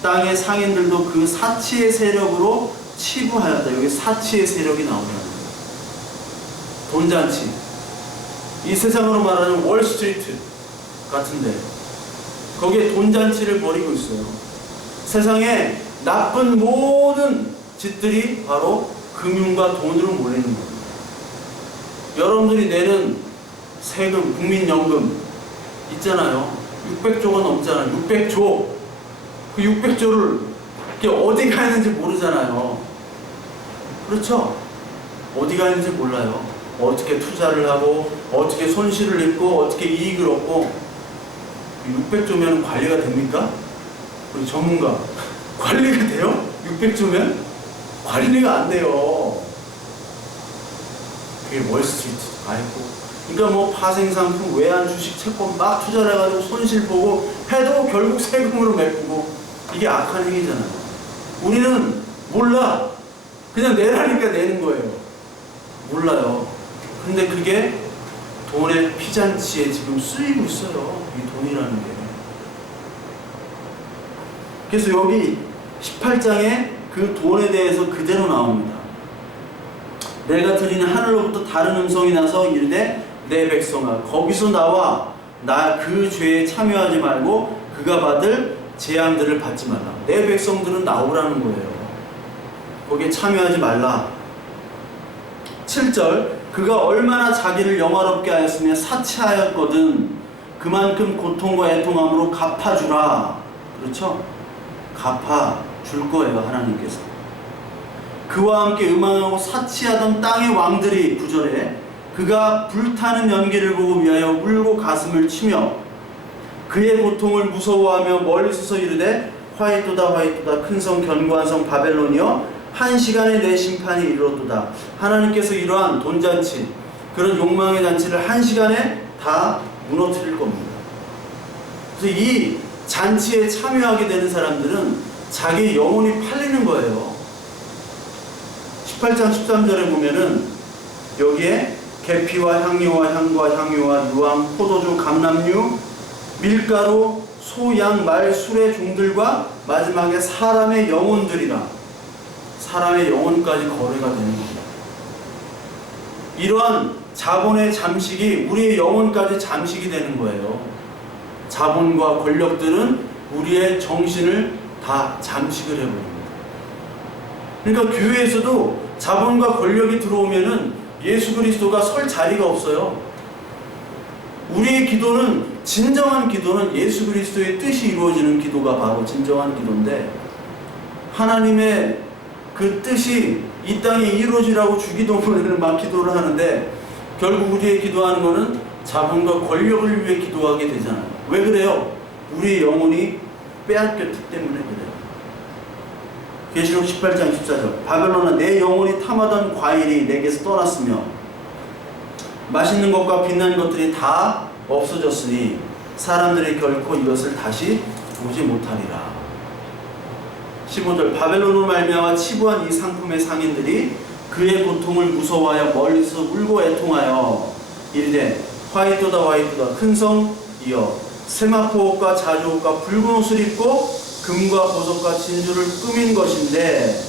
땅의 상인들도 그 사치의 세력으로 치부하였다. 여기 사치의 세력이 나오잖아요. 돈잔치. 이 세상으로 말하는 월스트리트 같은데 거기에 돈잔치를 벌이고 있어요. 세상에 나쁜 모든 짓들이 바로 금융과 돈으로 몰리는 거예요. 여러분들이 내는 세금, 국민연금 있잖아요. 600조가 넘잖아요. 600조. 그 600조를 어디 가 있는지 모르잖아요. 그렇죠? 어디 가 있는지 몰라요. 어떻게 투자를 하고 어떻게 손실을 입고 어떻게 이익을 얻고 600조면 관리가 됩니까? 우리 전문가 관리가 돼요? 600조면? 관리가 안 돼요. 그게 월스트리트. 아이고. 그러니까 뭐 파생상품, 외환 주식, 채권 막 투자를 해가지고 손실 보고 해도 결국 세금으로 메꾸고 이게 악한 행위잖아요. 우리는 몰라. 그냥 내라니까 내는 거예요. 몰라요. 근데 그게 돈의 피잔치에 지금 쓰이고 있어요. 이 돈이라는 게. 그래서 여기 18장에 그 돈에 대해서 그대로 나옵니다. 내가 들리는 하늘로부터 다른 음성이 나서 이르되 내 백성아 거기서 나와 나 그 죄에 참여하지 말고 그가 받을 재앙들을 받지 말라. 내 백성들은 나오라는 거예요. 거기에 참여하지 말라. 7절 그가 얼마나 자기를 영화롭게 하였으며 사치하였거든 그만큼 고통과 애통함으로 갚아주라. 그렇죠? 갚아줄 거예요. 하나님께서. 그와 함께 음행하고 사치하던 땅의 왕들이 9절에 그가 불타는 연기를 보고 위하여 울고 가슴을 치며 그의 고통을 무서워하며 멀리 서서 이르되 화이토다 화이토다 큰 성 견고한 성 바벨론이여 한 시간에 내 심판이 이르렀도다. 하나님께서 이러한 돈잔치 그런 욕망의 잔치를 한 시간에 다 무너뜨릴 겁니다. 그래서 이 잔치에 참여하게 되는 사람들은 자기 영혼이 팔리는 거예요. 18장 13절에 보면은 여기에 계피와 향료와 향과 향료와 유황, 포도주, 감람류, 밀가루, 소, 양, 말, 술의 종들과 마지막에 사람의 영혼들이라. 사람의 영혼까지 거래가 되는 겁니다. 이러한 자본의 잠식이 우리의 영혼까지 잠식이 되는 거예요. 자본과 권력들은 우리의 정신을 다 잠식을 해버립니다. 그러니까 교회에서도 자본과 권력이 들어오면은 예수 그리스도가 설 자리가 없어요. 우리의 기도는 진정한 기도는 예수 그리스도의 뜻이 이루어지는 기도가 바로 진정한 기도인데 하나님의 그 뜻이 이 땅에 이루어지라고 주기도문에는 막 기도를 하는데 결국 우리의 기도하는 것은 자본과 권력을 위해 기도하게 되잖아요. 왜 그래요? 우리의 영혼이 빼앗겼기 때문에 그래요. 계시록 18장 14절 바벨론아 내 영혼이 탐하던 과일이 내게서 떠났으며 맛있는 것과 빛나는 것들이 다 없어졌으니 사람들이 결코 이것을 다시 보지 못하리라. 15절 바벨론으로 말미암아 치부한 이 상품의 상인들이 그의 고통을 무서워하여 멀리서 울고 애통하여 이르되 화이토다 화이토다 큰 성이여 세마포 옷과 자주 옷과 붉은 옷을 입고 금과 보석과 진주를 꾸민 것인데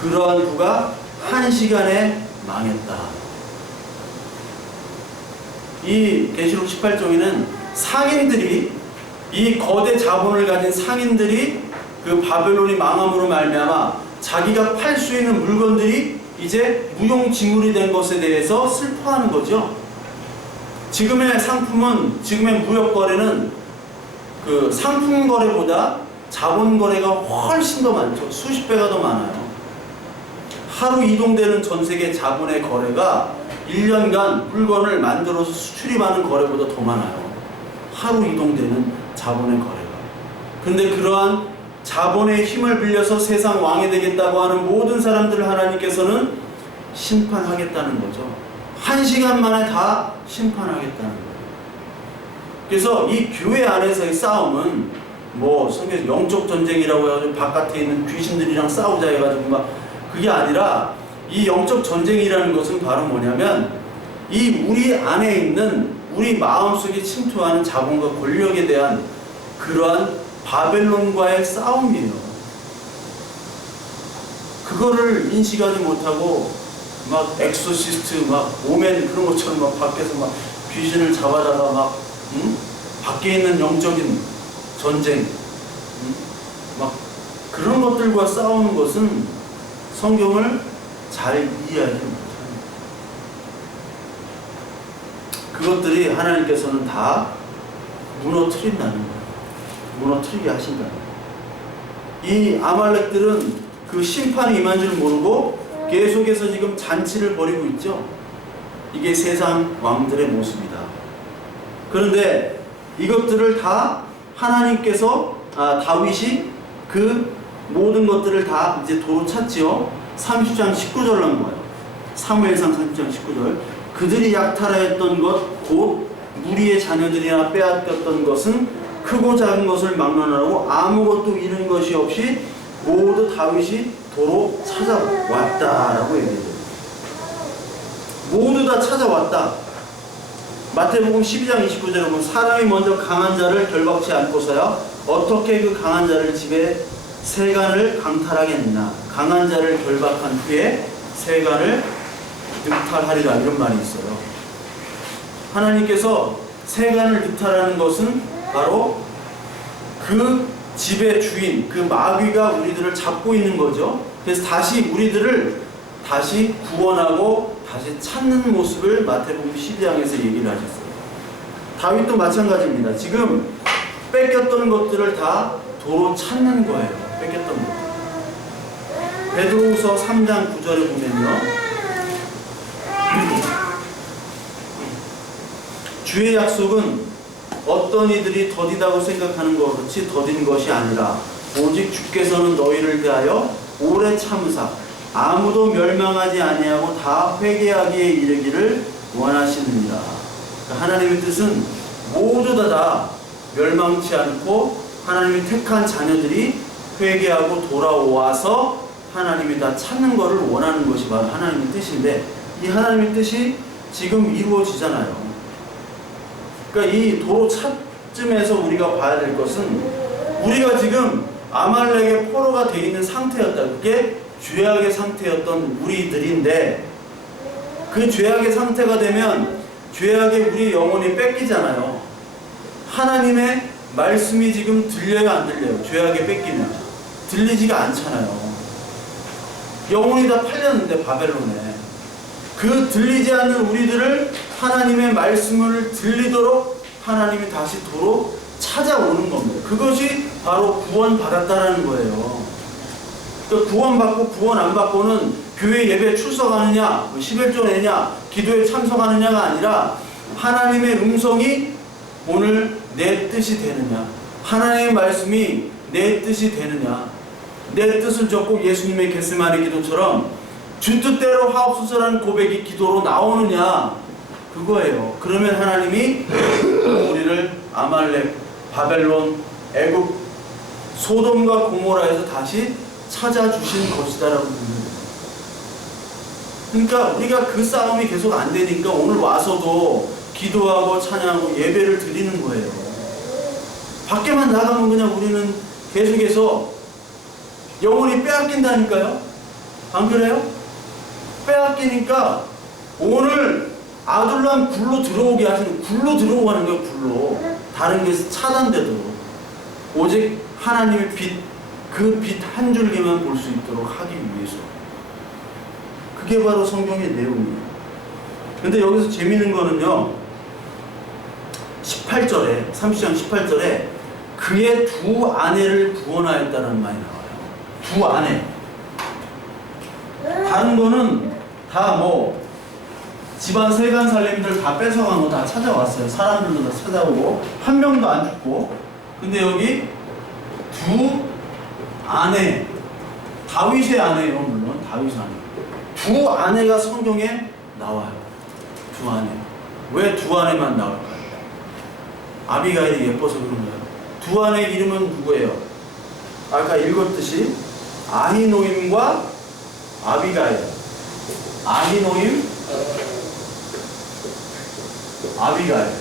그러한 그가 한 시간에 망했다. 이 계시록 18장에는 상인들이 이 거대 자본을 가진 상인들이 그 바벨론이 망함으로 말미암아 자기가 팔 수 있는 물건들이 이제 무용지물이 된 것에 대해서 슬퍼하는 거죠. 지금의 상품은 지금의 무역거래는 그 상품 거래보다 자본 거래가 훨씬 더 많죠. 수십 배가 더 많아요. 하루 이동되는 전 세계 자본의 거래가 1년간 물건을 만들어서 수출입하는 거래보다 더 많아요. 하루 이동되는 자본의 거래가. 근데 그러한 자본의 힘을 빌려서 세상 왕이 되겠다고 하는 모든 사람들을 하나님께서는 심판하겠다는 거죠. 1시간 만에 다 심판하겠다는 거예요. 그래서 이 교회 안에서의 싸움은 뭐 성경 영적 전쟁이라고 해가지고 바깥에 있는 귀신들이랑 싸우자 해가지고 막 그게 아니라 이 영적 전쟁이라는 것은 바로 뭐냐면 이 우리 안에 있는 우리 마음속에 침투하는 자본과 권력에 대한 그러한 바벨론과의 싸움이에요. 그거를 인식하지 못하고 막 엑소시스트 막 오멘 그런 것처럼 막 밖에서 막 귀신을 잡아다가 막 밖에 있는 영적인 전쟁 막 그런 것들과 싸우는 것은 성경을 잘 이해하지 못합니다. 그것들이 하나님께서는 다 무너뜨린다는 거예요. 무너뜨리게 하신다는 거예요. 이 아말렉들은 그 심판이 임한 줄 모르고 계속해서 지금 잔치를 벌이고 있죠. 이게 세상 왕들의 모습이다. 그런데 이것들을 다 하나님께서 다윗이 그 모든 것들을 다 이제 도로 찼지요. 30장 19절로 한 거예요. 사무엘상 30장 19절. 그들이 약탈하였던 것 곧 무리의 자녀들이나 빼앗겼던 것은 크고 작은 것을 막론하고 아무것도 잃은 것이 없이 모두 다윗이 도로 찾아왔다라고 얘기해요. 모두 다 찾아왔다. 마태복음 12장 29절에 보면 사람이 먼저 강한 자를 결박치 않고서야 어떻게 그 강한 자를 집에 세간을 강탈하겠느냐. 강한 자를 결박한 후에 세간을 늑탈하리라 이런 말이 있어요. 하나님께서 세간을 늑탈하는 것은 바로 그 집의 주인, 그 마귀가 우리들을 잡고 있는 거죠. 그래서 다시 우리들을 다시 구원하고 다시 찾는 모습을 마태복음 12장에서 얘기를 하셨어요. 다윗도 마찬가지입니다. 지금 뺏겼던 것들을 다 도로 찾는 거예요. 뺏겼던 것들. 베드로후서 3장 9절에 보면요. 주의 약속은 어떤 이들이 더디다고 생각하는 것 그렇지 더딘 것이 아니라 오직 주께서는 너희를 대하여 오래 참으사 아무도 멸망하지 아니하고 다 회개하기에 이르기를 원하시느니라. 그러니까 하나님의 뜻은 모두 다 멸망치 않고 하나님이 택한 자녀들이 회개하고 돌아와서 하나님이 다 찾는 것을 원하는 것이 바로 하나님의 뜻인데 이 하나님의 뜻이 지금 이루어지잖아요. 그러니까 이 도로 차쯤에서 우리가 봐야 될 것은 우리가 지금 아말렉의 포로가 되어 있는 상태였다. 그게 죄악의 상태였던 우리들인데 그 죄악의 상태가 되면 죄악의 우리 영혼이 뺏기잖아요. 하나님의 말씀이 지금 들려요 안 들려요? 죄악에 뺏기면 들리지가 않잖아요. 영혼이 다 팔렸는데 바벨론에 그 들리지 않는 우리들을 하나님의 말씀을 들리도록 하나님이 다시 도로 찾아오는 겁니다. 그것이 바로 구원받았다라는 거예요. 그러니까 구원받고 구원 안 받고는 교회 예배 출석하느냐 11조 내냐 기도에 참석하느냐가 아니라 하나님의 음성이 오늘 내 뜻이 되느냐 하나님의 말씀이 내 뜻이 되느냐 내 뜻을 적고 예수님의 겟세마네 기도처럼 주 뜻대로 하옵소서라는 고백이 기도로 나오느냐 그거예요. 그러면 하나님이 우리를 아말렉, 바벨론, 애굽, 소돔과 고모라에서 다시 찾아주신 것이다라고 봅니다. 그러니까 우리가 그 싸움이 계속 안 되니까 오늘 와서도 기도하고 찬양하고 예배를 드리는 거예요. 밖에만 나가면 그냥 우리는 계속해서 영혼이 빼앗긴다니까요. 안 그래요? 빼앗기니까 오늘 아둘람 굴로 들어오게 하시는 굴로 들어오는 거예요. 굴로 다른 게 차단되도록 오직 하나님의 빛 그 빛 한 줄기만 볼 수 있도록 하기 위해서 그게 바로 성경의 내용이에요. 근데 여기서 재미있는 거는요 18절에 30장 18절에 그의 두 아내를 구원하였다는 말이 나와요. 두 아내 다른 거는 다 뭐 집안 세간 살림들 다 뺏어간 거 다 찾아왔어요. 사람들도 다 찾아오고 한 명도 안 죽고 근데 여기 두 아내 다윗의 아내예요. 물론 다윗의 아내 두 아내가 성경에 나와요. 두 아내. 왜 두 아내만 나올까요? 아비가일이 예뻐서 그런가요? 두 아내 이름은 누구예요? 아까 읽었듯이 아히노임과 아비가일. 아히노임, 아비가일.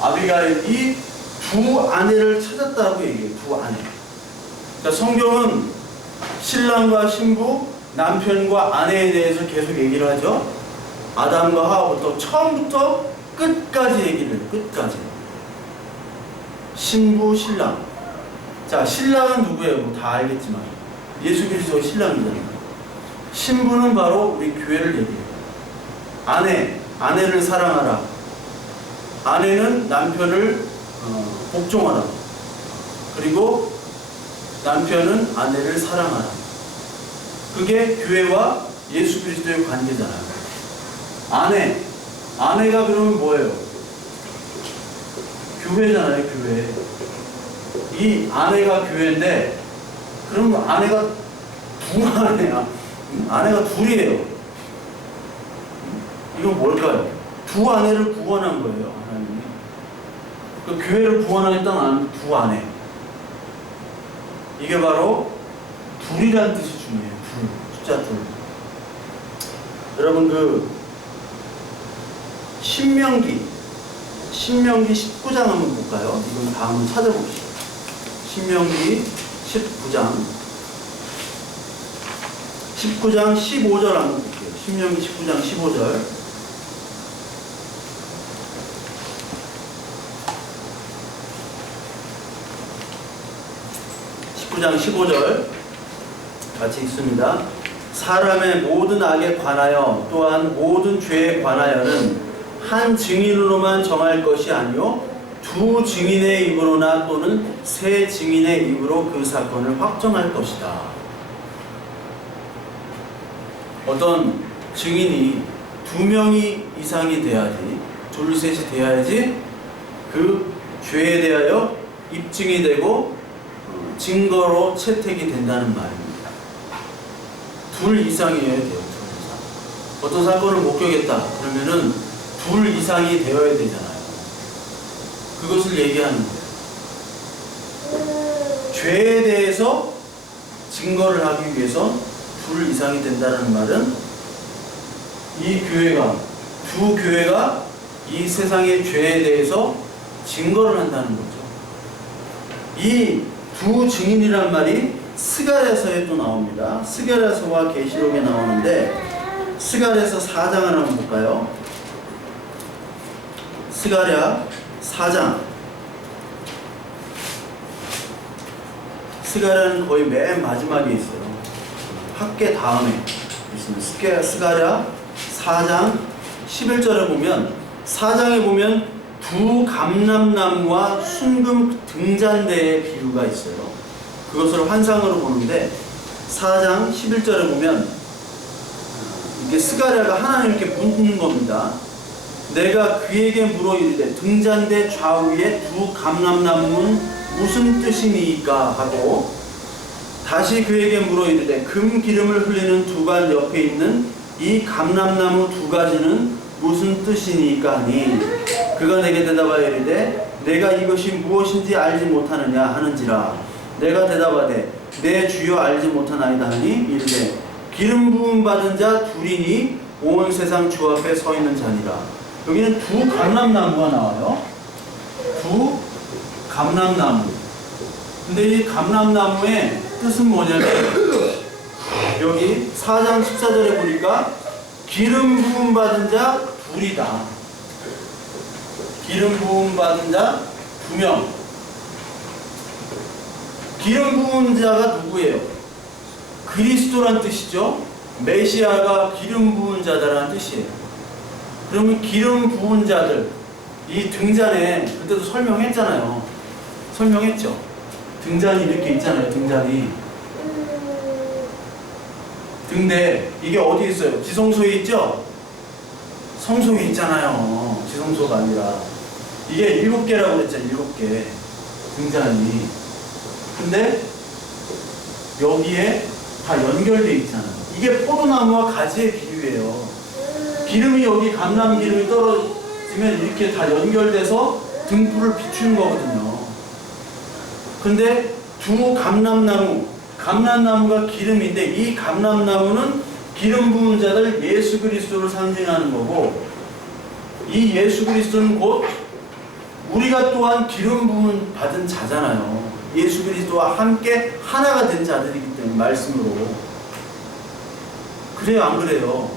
아비가일이 두 아내를 찾았다고 얘기해요. 두 아내. 자, 성경은 신랑과 신부, 남편과 아내에 대해서 계속 얘기를 하죠. 아담과 하와부터 처음부터 끝까지 얘기를 해요. 끝까지. 신부, 신랑. 자, 신랑은 누구예요? 뭐 다 알겠지만 예수 그리스도의 신랑이잖아요. 신부는 바로 우리 교회를 얘기해요. 아내를 사랑하라. 아내는 남편을 복종하라. 그리고 남편은 아내를 사랑하라. 그게 교회와 예수 그리스도의 관계잖아요. 아내가 그러면 뭐예요? 교회잖아요, 교회. 이 아내가 교회인데, 그럼 아내가 두 아내야. 아내가 둘이에요. 이건 뭘까요? 두 아내를 구원한 거예요, 하나님이. 그 교회를 구원하겠다는 두 아내. 이게 바로 둘이라는 뜻이 중요해요. 둘, 숫자 둘. 여러분 신명기 19장 한번 볼까요? 이건 다 한번 찾아봅시다. 신명기 19장 15절 한번 볼게요. 신명기 19장 15절. 장 15절 같이 읽습니다. 사람의 모든 악에 관하여 또한 모든 죄에 관하여는 한 증인으로만 정할 것이 아니요 두 증인의 입으로나 또는 세 증인의 입으로 그 사건을 확정할 것이다. 어떤 증인이 두 명이 이상이 돼야지, 둘 셋이 돼야지 그 죄에 대하여 입증이 되고 증거로 채택이 된다는 말입니다. 둘 이상이어야 돼요. 둘 이상. 어떤 사건을 목격했다 그러면은 둘 이상이 되어야 되잖아요. 그것을 얘기하는 거예요. 죄에 대해서 증거를 하기 위해서 둘 이상이 된다는 말은 두 교회가 이 세상의 죄에 대해서 증거를 한다는 거죠. 이 두 증인이란 말이 스가랴서에 또 나옵니다. 스가랴서와 계시록에 나오는데 스가랴서 4장을 한번 볼까요? 스가랴 4장. 스가랴는 거의 맨 마지막에 있어요. 학계 다음에 있습니다. 스가랴 4장 11절에 보면 4장에 보면 두 감람나무와 순금 등잔대의 비유가 있어요. 그것을 환상으로 보는데 4장 11절에 보면 이게 스가랴가 하나님께 묻는 겁니다. 내가 그에게 물어 이르되 등잔대 좌우에 두 감람나무는 무슨 뜻이니까 하고 다시 그에게 물어 이르되 금 기름을 흘리는 두관 옆에 있는 이 감람나무 두 가지는 무슨 뜻이니까 하니 그가 내게 대답하여 이르되 내가 이것이 무엇인지 알지 못하느냐 하는지라 내가 대답하되 내 주여 알지 못하나이다 하니 이르되 기름 부음 받은 자 둘이니 온 세상 주 앞에 서 있는 자니라. 여기는 두 감람나무가 나와요. 두 감람나무. 근데 이 감람나무의 뜻은 뭐냐면 여기 4장 14절에 보니까 기름 부음 받은 자 둘이다. 기름 부음 받은 자 2명. 기름 부은 자가 누구예요? 그리스도란 뜻이죠. 메시아가 기름 부은 자다라는 뜻이에요. 그러면 기름 부은 자들, 이 등잔에 그때도 설명했잖아요. 설명했죠. 등잔이 이렇게 있잖아요. 등잔이. 근데 이게 어디 있어요? 지성소에 있죠? 성소에 있잖아요. 지성소가 아니라. 이게 7개라고 그랬잖아요. 7개. 등잔이. 근데 여기에 다 연결되어 있잖아요. 이게 포도나무와 가지의 비유예요. 비유예요. 기름이 여기 감람 기름이 떨어지면 이렇게 다 연결돼서 등불을 비추는 거거든요. 근데 두 감람나무가 기름인데 이 감람나무는 기름 부은 자들 예수 그리스도를 상징하는 거고, 이 예수 그리스도는 곧 우리가 또한 기름 부은 받은 자잖아요. 예수 그리스도와 함께 하나가 된 자들이기 때문에 말씀으로. 그래요, 안 그래요?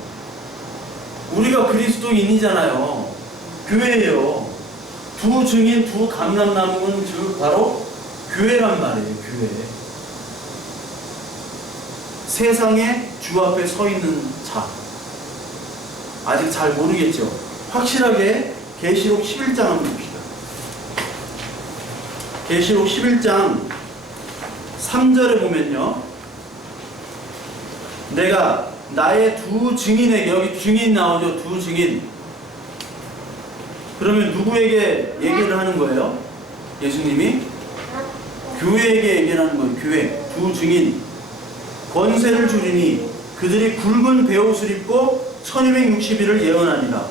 우리가 그리스도인이잖아요. 교회예요. 두 증인, 두 감람나무는 즉 바로 교회란 말이에요. 교회. 세상에 주 앞에 서 있는 자. 아직 잘 모르겠죠. 확실하게 계시록 11장 한번 봅시다. 계시록 11장 3절에 보면요, 내가 나의 두 증인에게, 여기 증인 나오죠. 두 증인. 그러면 누구에게 얘기를 하는 거예요? 예수님이 교회에게 얘기를 하는 거예요. 교회 두 증인 권세를 주리니 그들이 굵은 베옷을 입고 1260일을 예언하니라.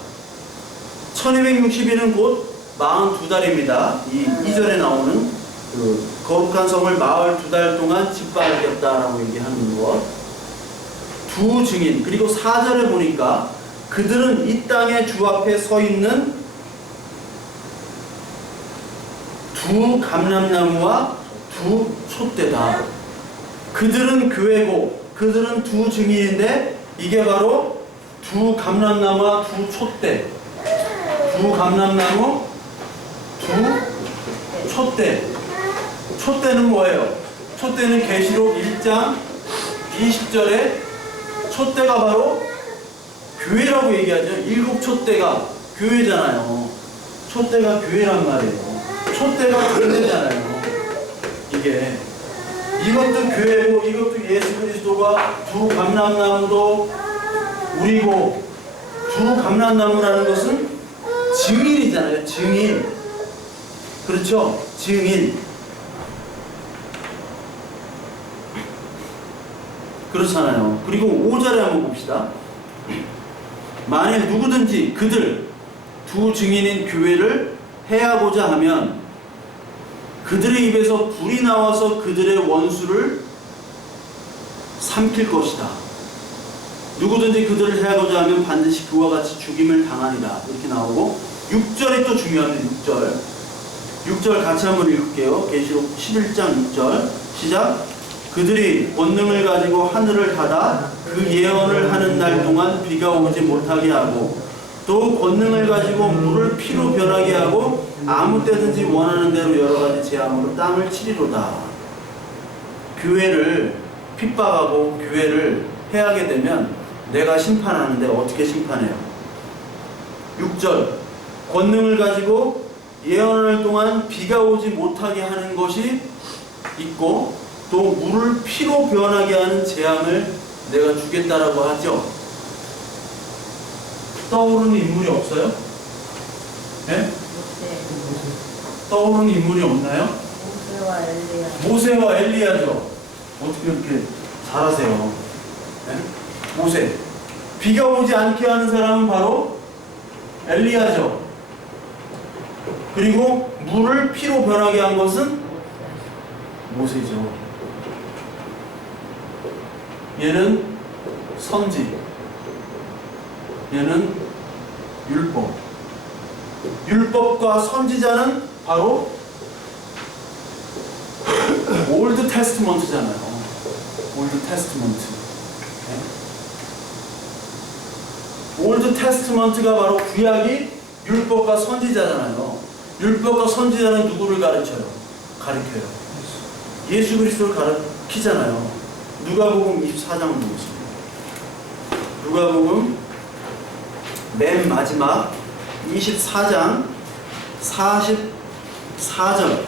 1260일은 곧 42달입니다. 이 2절에 나오는 그 거룩한 성을 42달 동안 짓밟겠다라고 얘기하는 것. 두 증인. 그리고 4절에 보니까 그들은 이 땅에 주 앞에 서 있는 두 감람나무와 두 촛대다. 그들은 교회고 그들은 두 증인인데 이게 바로 두 감람나무와 두 촛대. 두 감람나무, 두 촛대. 촛대는 뭐예요? 촛대는 계시록 1장 20절에 촛대가 바로 교회라고 얘기하죠. 7 촛대가 교회잖아요. 촛대가 교회란 말이에요. 촛대가 교회잖아요. 이게 이것도 교회고 이것도 예수 그리스도가 두 감람나무도 우리고, 두 감람나무라는 것은 증인이잖아요. 증인. 그렇죠? 증인. 그렇잖아요. 그리고 5절에 한번 봅시다. 만일 누구든지 그들 두 증인인 교회를 해하고자 하면 그들의 입에서 불이 나와서 그들의 원수를 삼킬 것이다. 누구든지 그들을 해하고자 하면 반드시 그와 같이 죽임을 당하리라. 이렇게 나오고 6절이 또 중요합니다. 6절 같이 한번 읽을게요. 계시록 11장 6절 시작. 그들이 권능을 가지고 하늘을 닫아 그 예언을 하는 날 동안 비가 오지 못하게 하고 또 권능을 가지고 물을 피로 변하게 하고 아무 때든지 원하는 대로 여러 가지 재앙으로 땅을 치리로다. 교회를 핍박하고 교회를 해하게 되면 내가 심판하는데 어떻게 심판해요? 6절 권능을 가지고 예언을 동안 비가 오지 못하게 하는 것이 있고 또 물을 피로 변하게 하는 재앙을 내가 주겠다라고 하죠. 떠오르는 인물이 없어요? 네? 떠오르는 인물이 없나요? 모세와 엘리야죠. 어떻게 이렇게 잘하세요? 네? 모세. 비가 오지 않게 하는 사람은 바로 엘리야죠. 그리고 물을 피로 변하게 한 것은 모세죠. 얘는 선지, 얘는 율법. 율법과 선지자는 바로 올드 테스트먼트잖아요. 올드 테스트먼트. 올드 테스트먼트가 바로 구약이 율법과 선지자잖아요. 율법과 선지자는 누구를 가르쳐요? 가르쳐요. 예수 그리스도를 가르치잖아요. 누가복음 24장을 보겠습니다. 누가복음 맨 마지막 24장 44절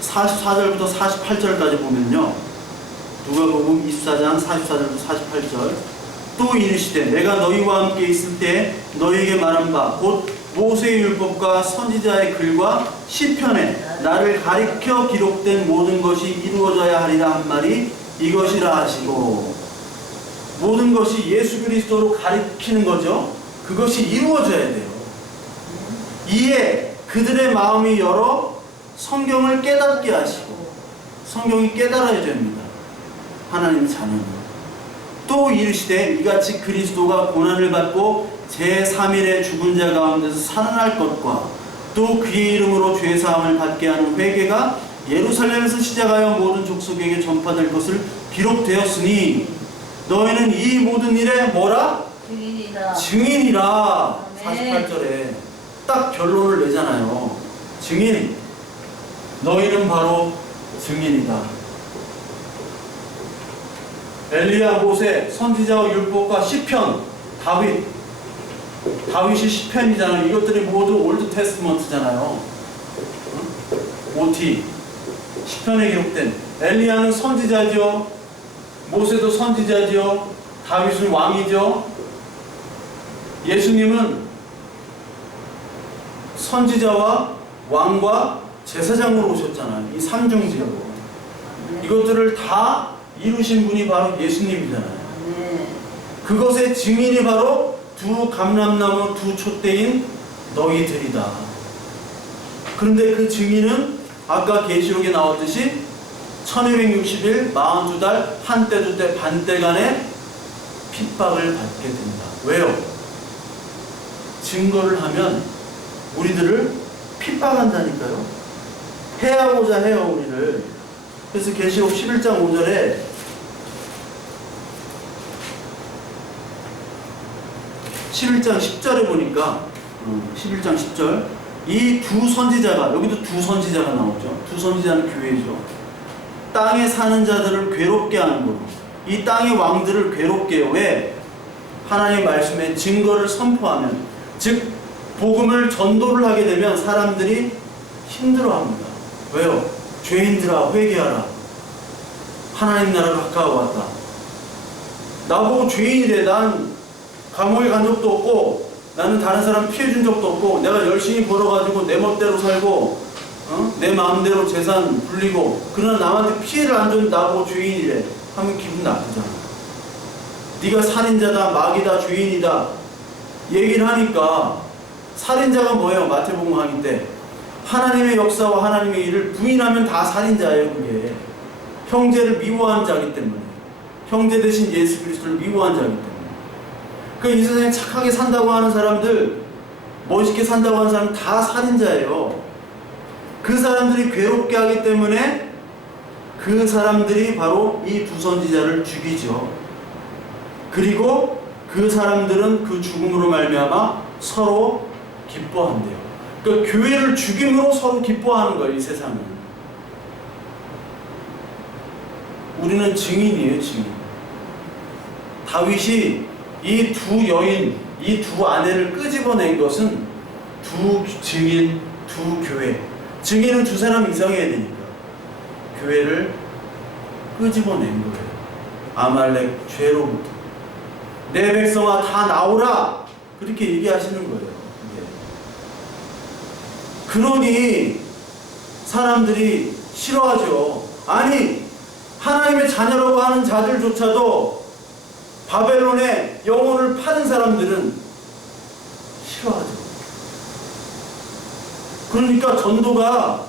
44절부터 48절까지 보면요, 누가복음 24장 44절부터 48절 또 이르시되 내가 너희와 함께 있을 때 너희에게 말한 바 곧 모세의 율법과 선지자의 글과 시편에 나를 가리켜 기록된 모든 것이 이루어져야 하리라 한 말이 이것이라 하시고, 모든 것이 예수 그리스도로 가리키는 거죠. 그것이 이루어져야 돼요. 이에 그들의 마음이 열어 성경을 깨닫게 하시고, 성경이 깨달아야 됩니다. 하나님의 자녀는. 또 이르시되 이같이 그리스도가 고난을 받고 제3일에 죽은 자 가운데서 살아날 것과 또 그의 이름으로 죄사함을 받게 하는 회개가 예루살렘에서 시작하여 모든 족속에게 전파될 것을 기록되었으니 너희는 이 모든 일에 뭐라? 증인이다. 증인이라. 아멘. 48절에 딱 결론을 내잖아요. 증인. 너희는 바로 증인이다. 엘리야, 모세, 선지자와 율법과 시편, 다윗이 시편이잖아요. 이것들이 모두 올드 테스트먼트잖아요. OT, 시편에 기록된. 엘리야는 선지자죠. 모세도 선지자죠. 다윗은 왕이죠. 예수님은 선지자와 왕과 제사장으로 오셨잖아요. 이 삼중지로. 이것들을 다 이루신 분이 바로 예수님이잖아요. 네. 그것의 증인이 바로 두 감람나무 두 촛대인 너희들이다. 그런데 그 증인은 아까 계시록에 나왔듯이 1260일 42달 한때 두때 반때간의 핍박을 받게 된다. 왜요? 증거를 하면 우리들을 핍박한다니까요. 해하고자 해요, 우리를. 그래서 계시록 11장 5절에 11장 10절에 보니까 11장 10절 이 두 선지자가, 여기도 두 선지자가 나오죠. 두 선지자는 교회죠. 땅에 사는 자들을 괴롭게 하는 거로, 이 땅의 왕들을 괴롭게 해요. 왜? 하나님의 말씀에 증거를 선포하면, 즉 복음을 전도를 하게 되면 사람들이 힘들어합니다. 왜요? 죄인들아 회개하라. 하나님 나라가 가까워왔다. 나보고 죄인이래. 난 감옥에 간 적도 없고, 나는 다른 사람 피해준 적도 없고, 내가 열심히 벌어가지고 내 멋대로 살고, 내 마음대로 재산 불리고, 그러나 남한테 피해를 안 준 나보고 죄인이래 하면 기분 나쁘잖아. 네가 살인자다, 마귀다, 죄인이다 얘기를 하니까, 살인자가 뭐예요? 마태복음 강의 때 하나님의 역사와 하나님의 일을 부인하면 다 살인자예요. 그게 형제를 미워하는 자이기 때문에, 형제 대신 예수 그리스도를 미워하는 자이기 때문에. 이 세상에 착하게 산다고 하는 사람들, 멋있게 산다고 하는 사람 다 살인자예요. 그 사람들이 괴롭게 하기 때문에 그 사람들이 바로 이 두 선지자를 죽이죠. 그리고 그 사람들은 그 죽음으로 말미암아 서로 기뻐한대요. 그러니까 교회를 죽임으로 서로 기뻐하는 거예요, 이 세상은. 우리는 증인이에요, 증인. 다윗이 이 두 여인, 이 두 아내를 끄집어낸 것은 두 증인, 두 교회. 증인은 두 사람 이상해야 되니까 교회를 끄집어낸 거예요. 아말렉 죄로부터. 내 백성아 다 나오라, 그렇게 얘기하시는 거예요. 그러니 사람들이 싫어하죠. 아니, 하나님의 자녀라고 하는 자들조차도 바벨론에 영혼을 파는 사람들은 싫어하죠. 그러니까 전도가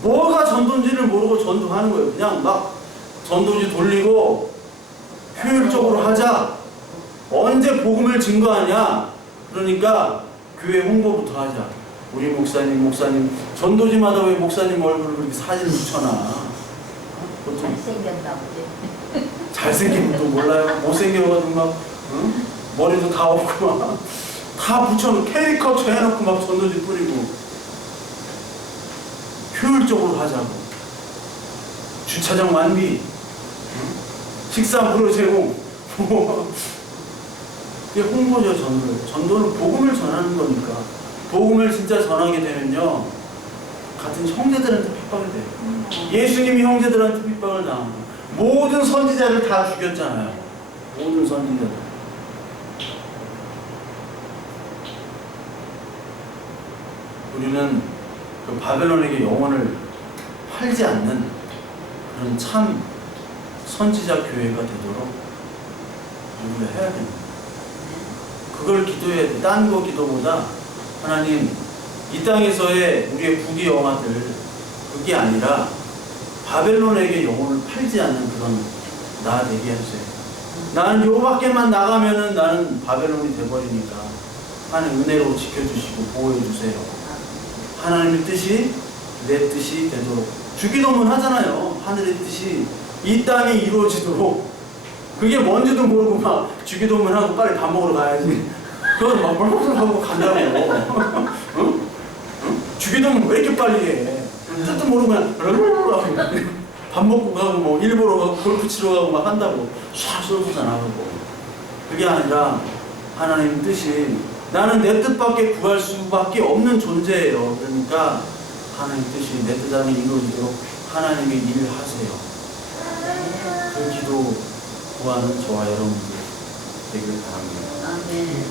뭐가 전도인지를 모르고 전도하는 거예요. 그냥 막 전도지 돌리고 효율적으로 하자. 언제 복음을 증거하냐? 그러니까 교회 홍보부터 하자. 우리 목사님 전도지마다 왜 목사님 얼굴을 그렇게 사진을 붙여놔? 보통 잘생겼나 보지. 잘생긴 분도 몰라요. 못생겨가지고 막 머리도 다 없고 막 다 붙여놓고 캐리커처 해놓고 막 전도지 뿌리고. 효율적으로 하자고. 주차장 완비, 식사 무료 제공. 그게 홍보죠. 전도는 복음을 전하는 거니까. 복음을 진짜 전하게 되면요, 같은 형제들한테 핍박이 돼요. 예수님이 형제들한테 핍박을 당하고, 모든 선지자를 다 죽였잖아요. 모든 선지자들. 우리는 그 바벨론에게 영혼을 팔지 않는 그런 참 선지자 교회가 되도록 우리가 해야 됩니다. 그걸 기도해야 돼. 딴 거 기도보다 하나님 이 땅에서의 우리의 부귀 영화들 그게 아니라 바벨론에게 영혼을 팔지 않는 그런 나 되게 해주세요. 나는 요 밖에만 나가면은 나는 바벨론이 돼버리니까 하나님 은혜로 지켜주시고 보호해주세요. 하나님의 뜻이 내 뜻이 되도록 주기도문 하잖아요. 하늘의 뜻이 이 땅에 이루어지도록. 그게 뭔지도 모르고 막 주기도문 하고 빨리 밥 먹으러 가야지. 그건 막 벌벌 하고 간다고. 응? 응? 주기도문 왜 이렇게 빨리 해? 뜻도 모르고 그냥 하고 밥 먹고 가고 뭐 일보러 가고 골프 치러 가고 막 한다고 쫙 쏟아져 나가고. 그게 아니라 하나님 뜻이 나는 내 뜻밖에 구할 수밖에 없는 존재예요. 그러니까 하나님 뜻이 내 뜻 안에 이루어지도록 하나님의 일을 하세요. 그 기도 구하는 저와 여러분들 되길 바랍니다. 아멘.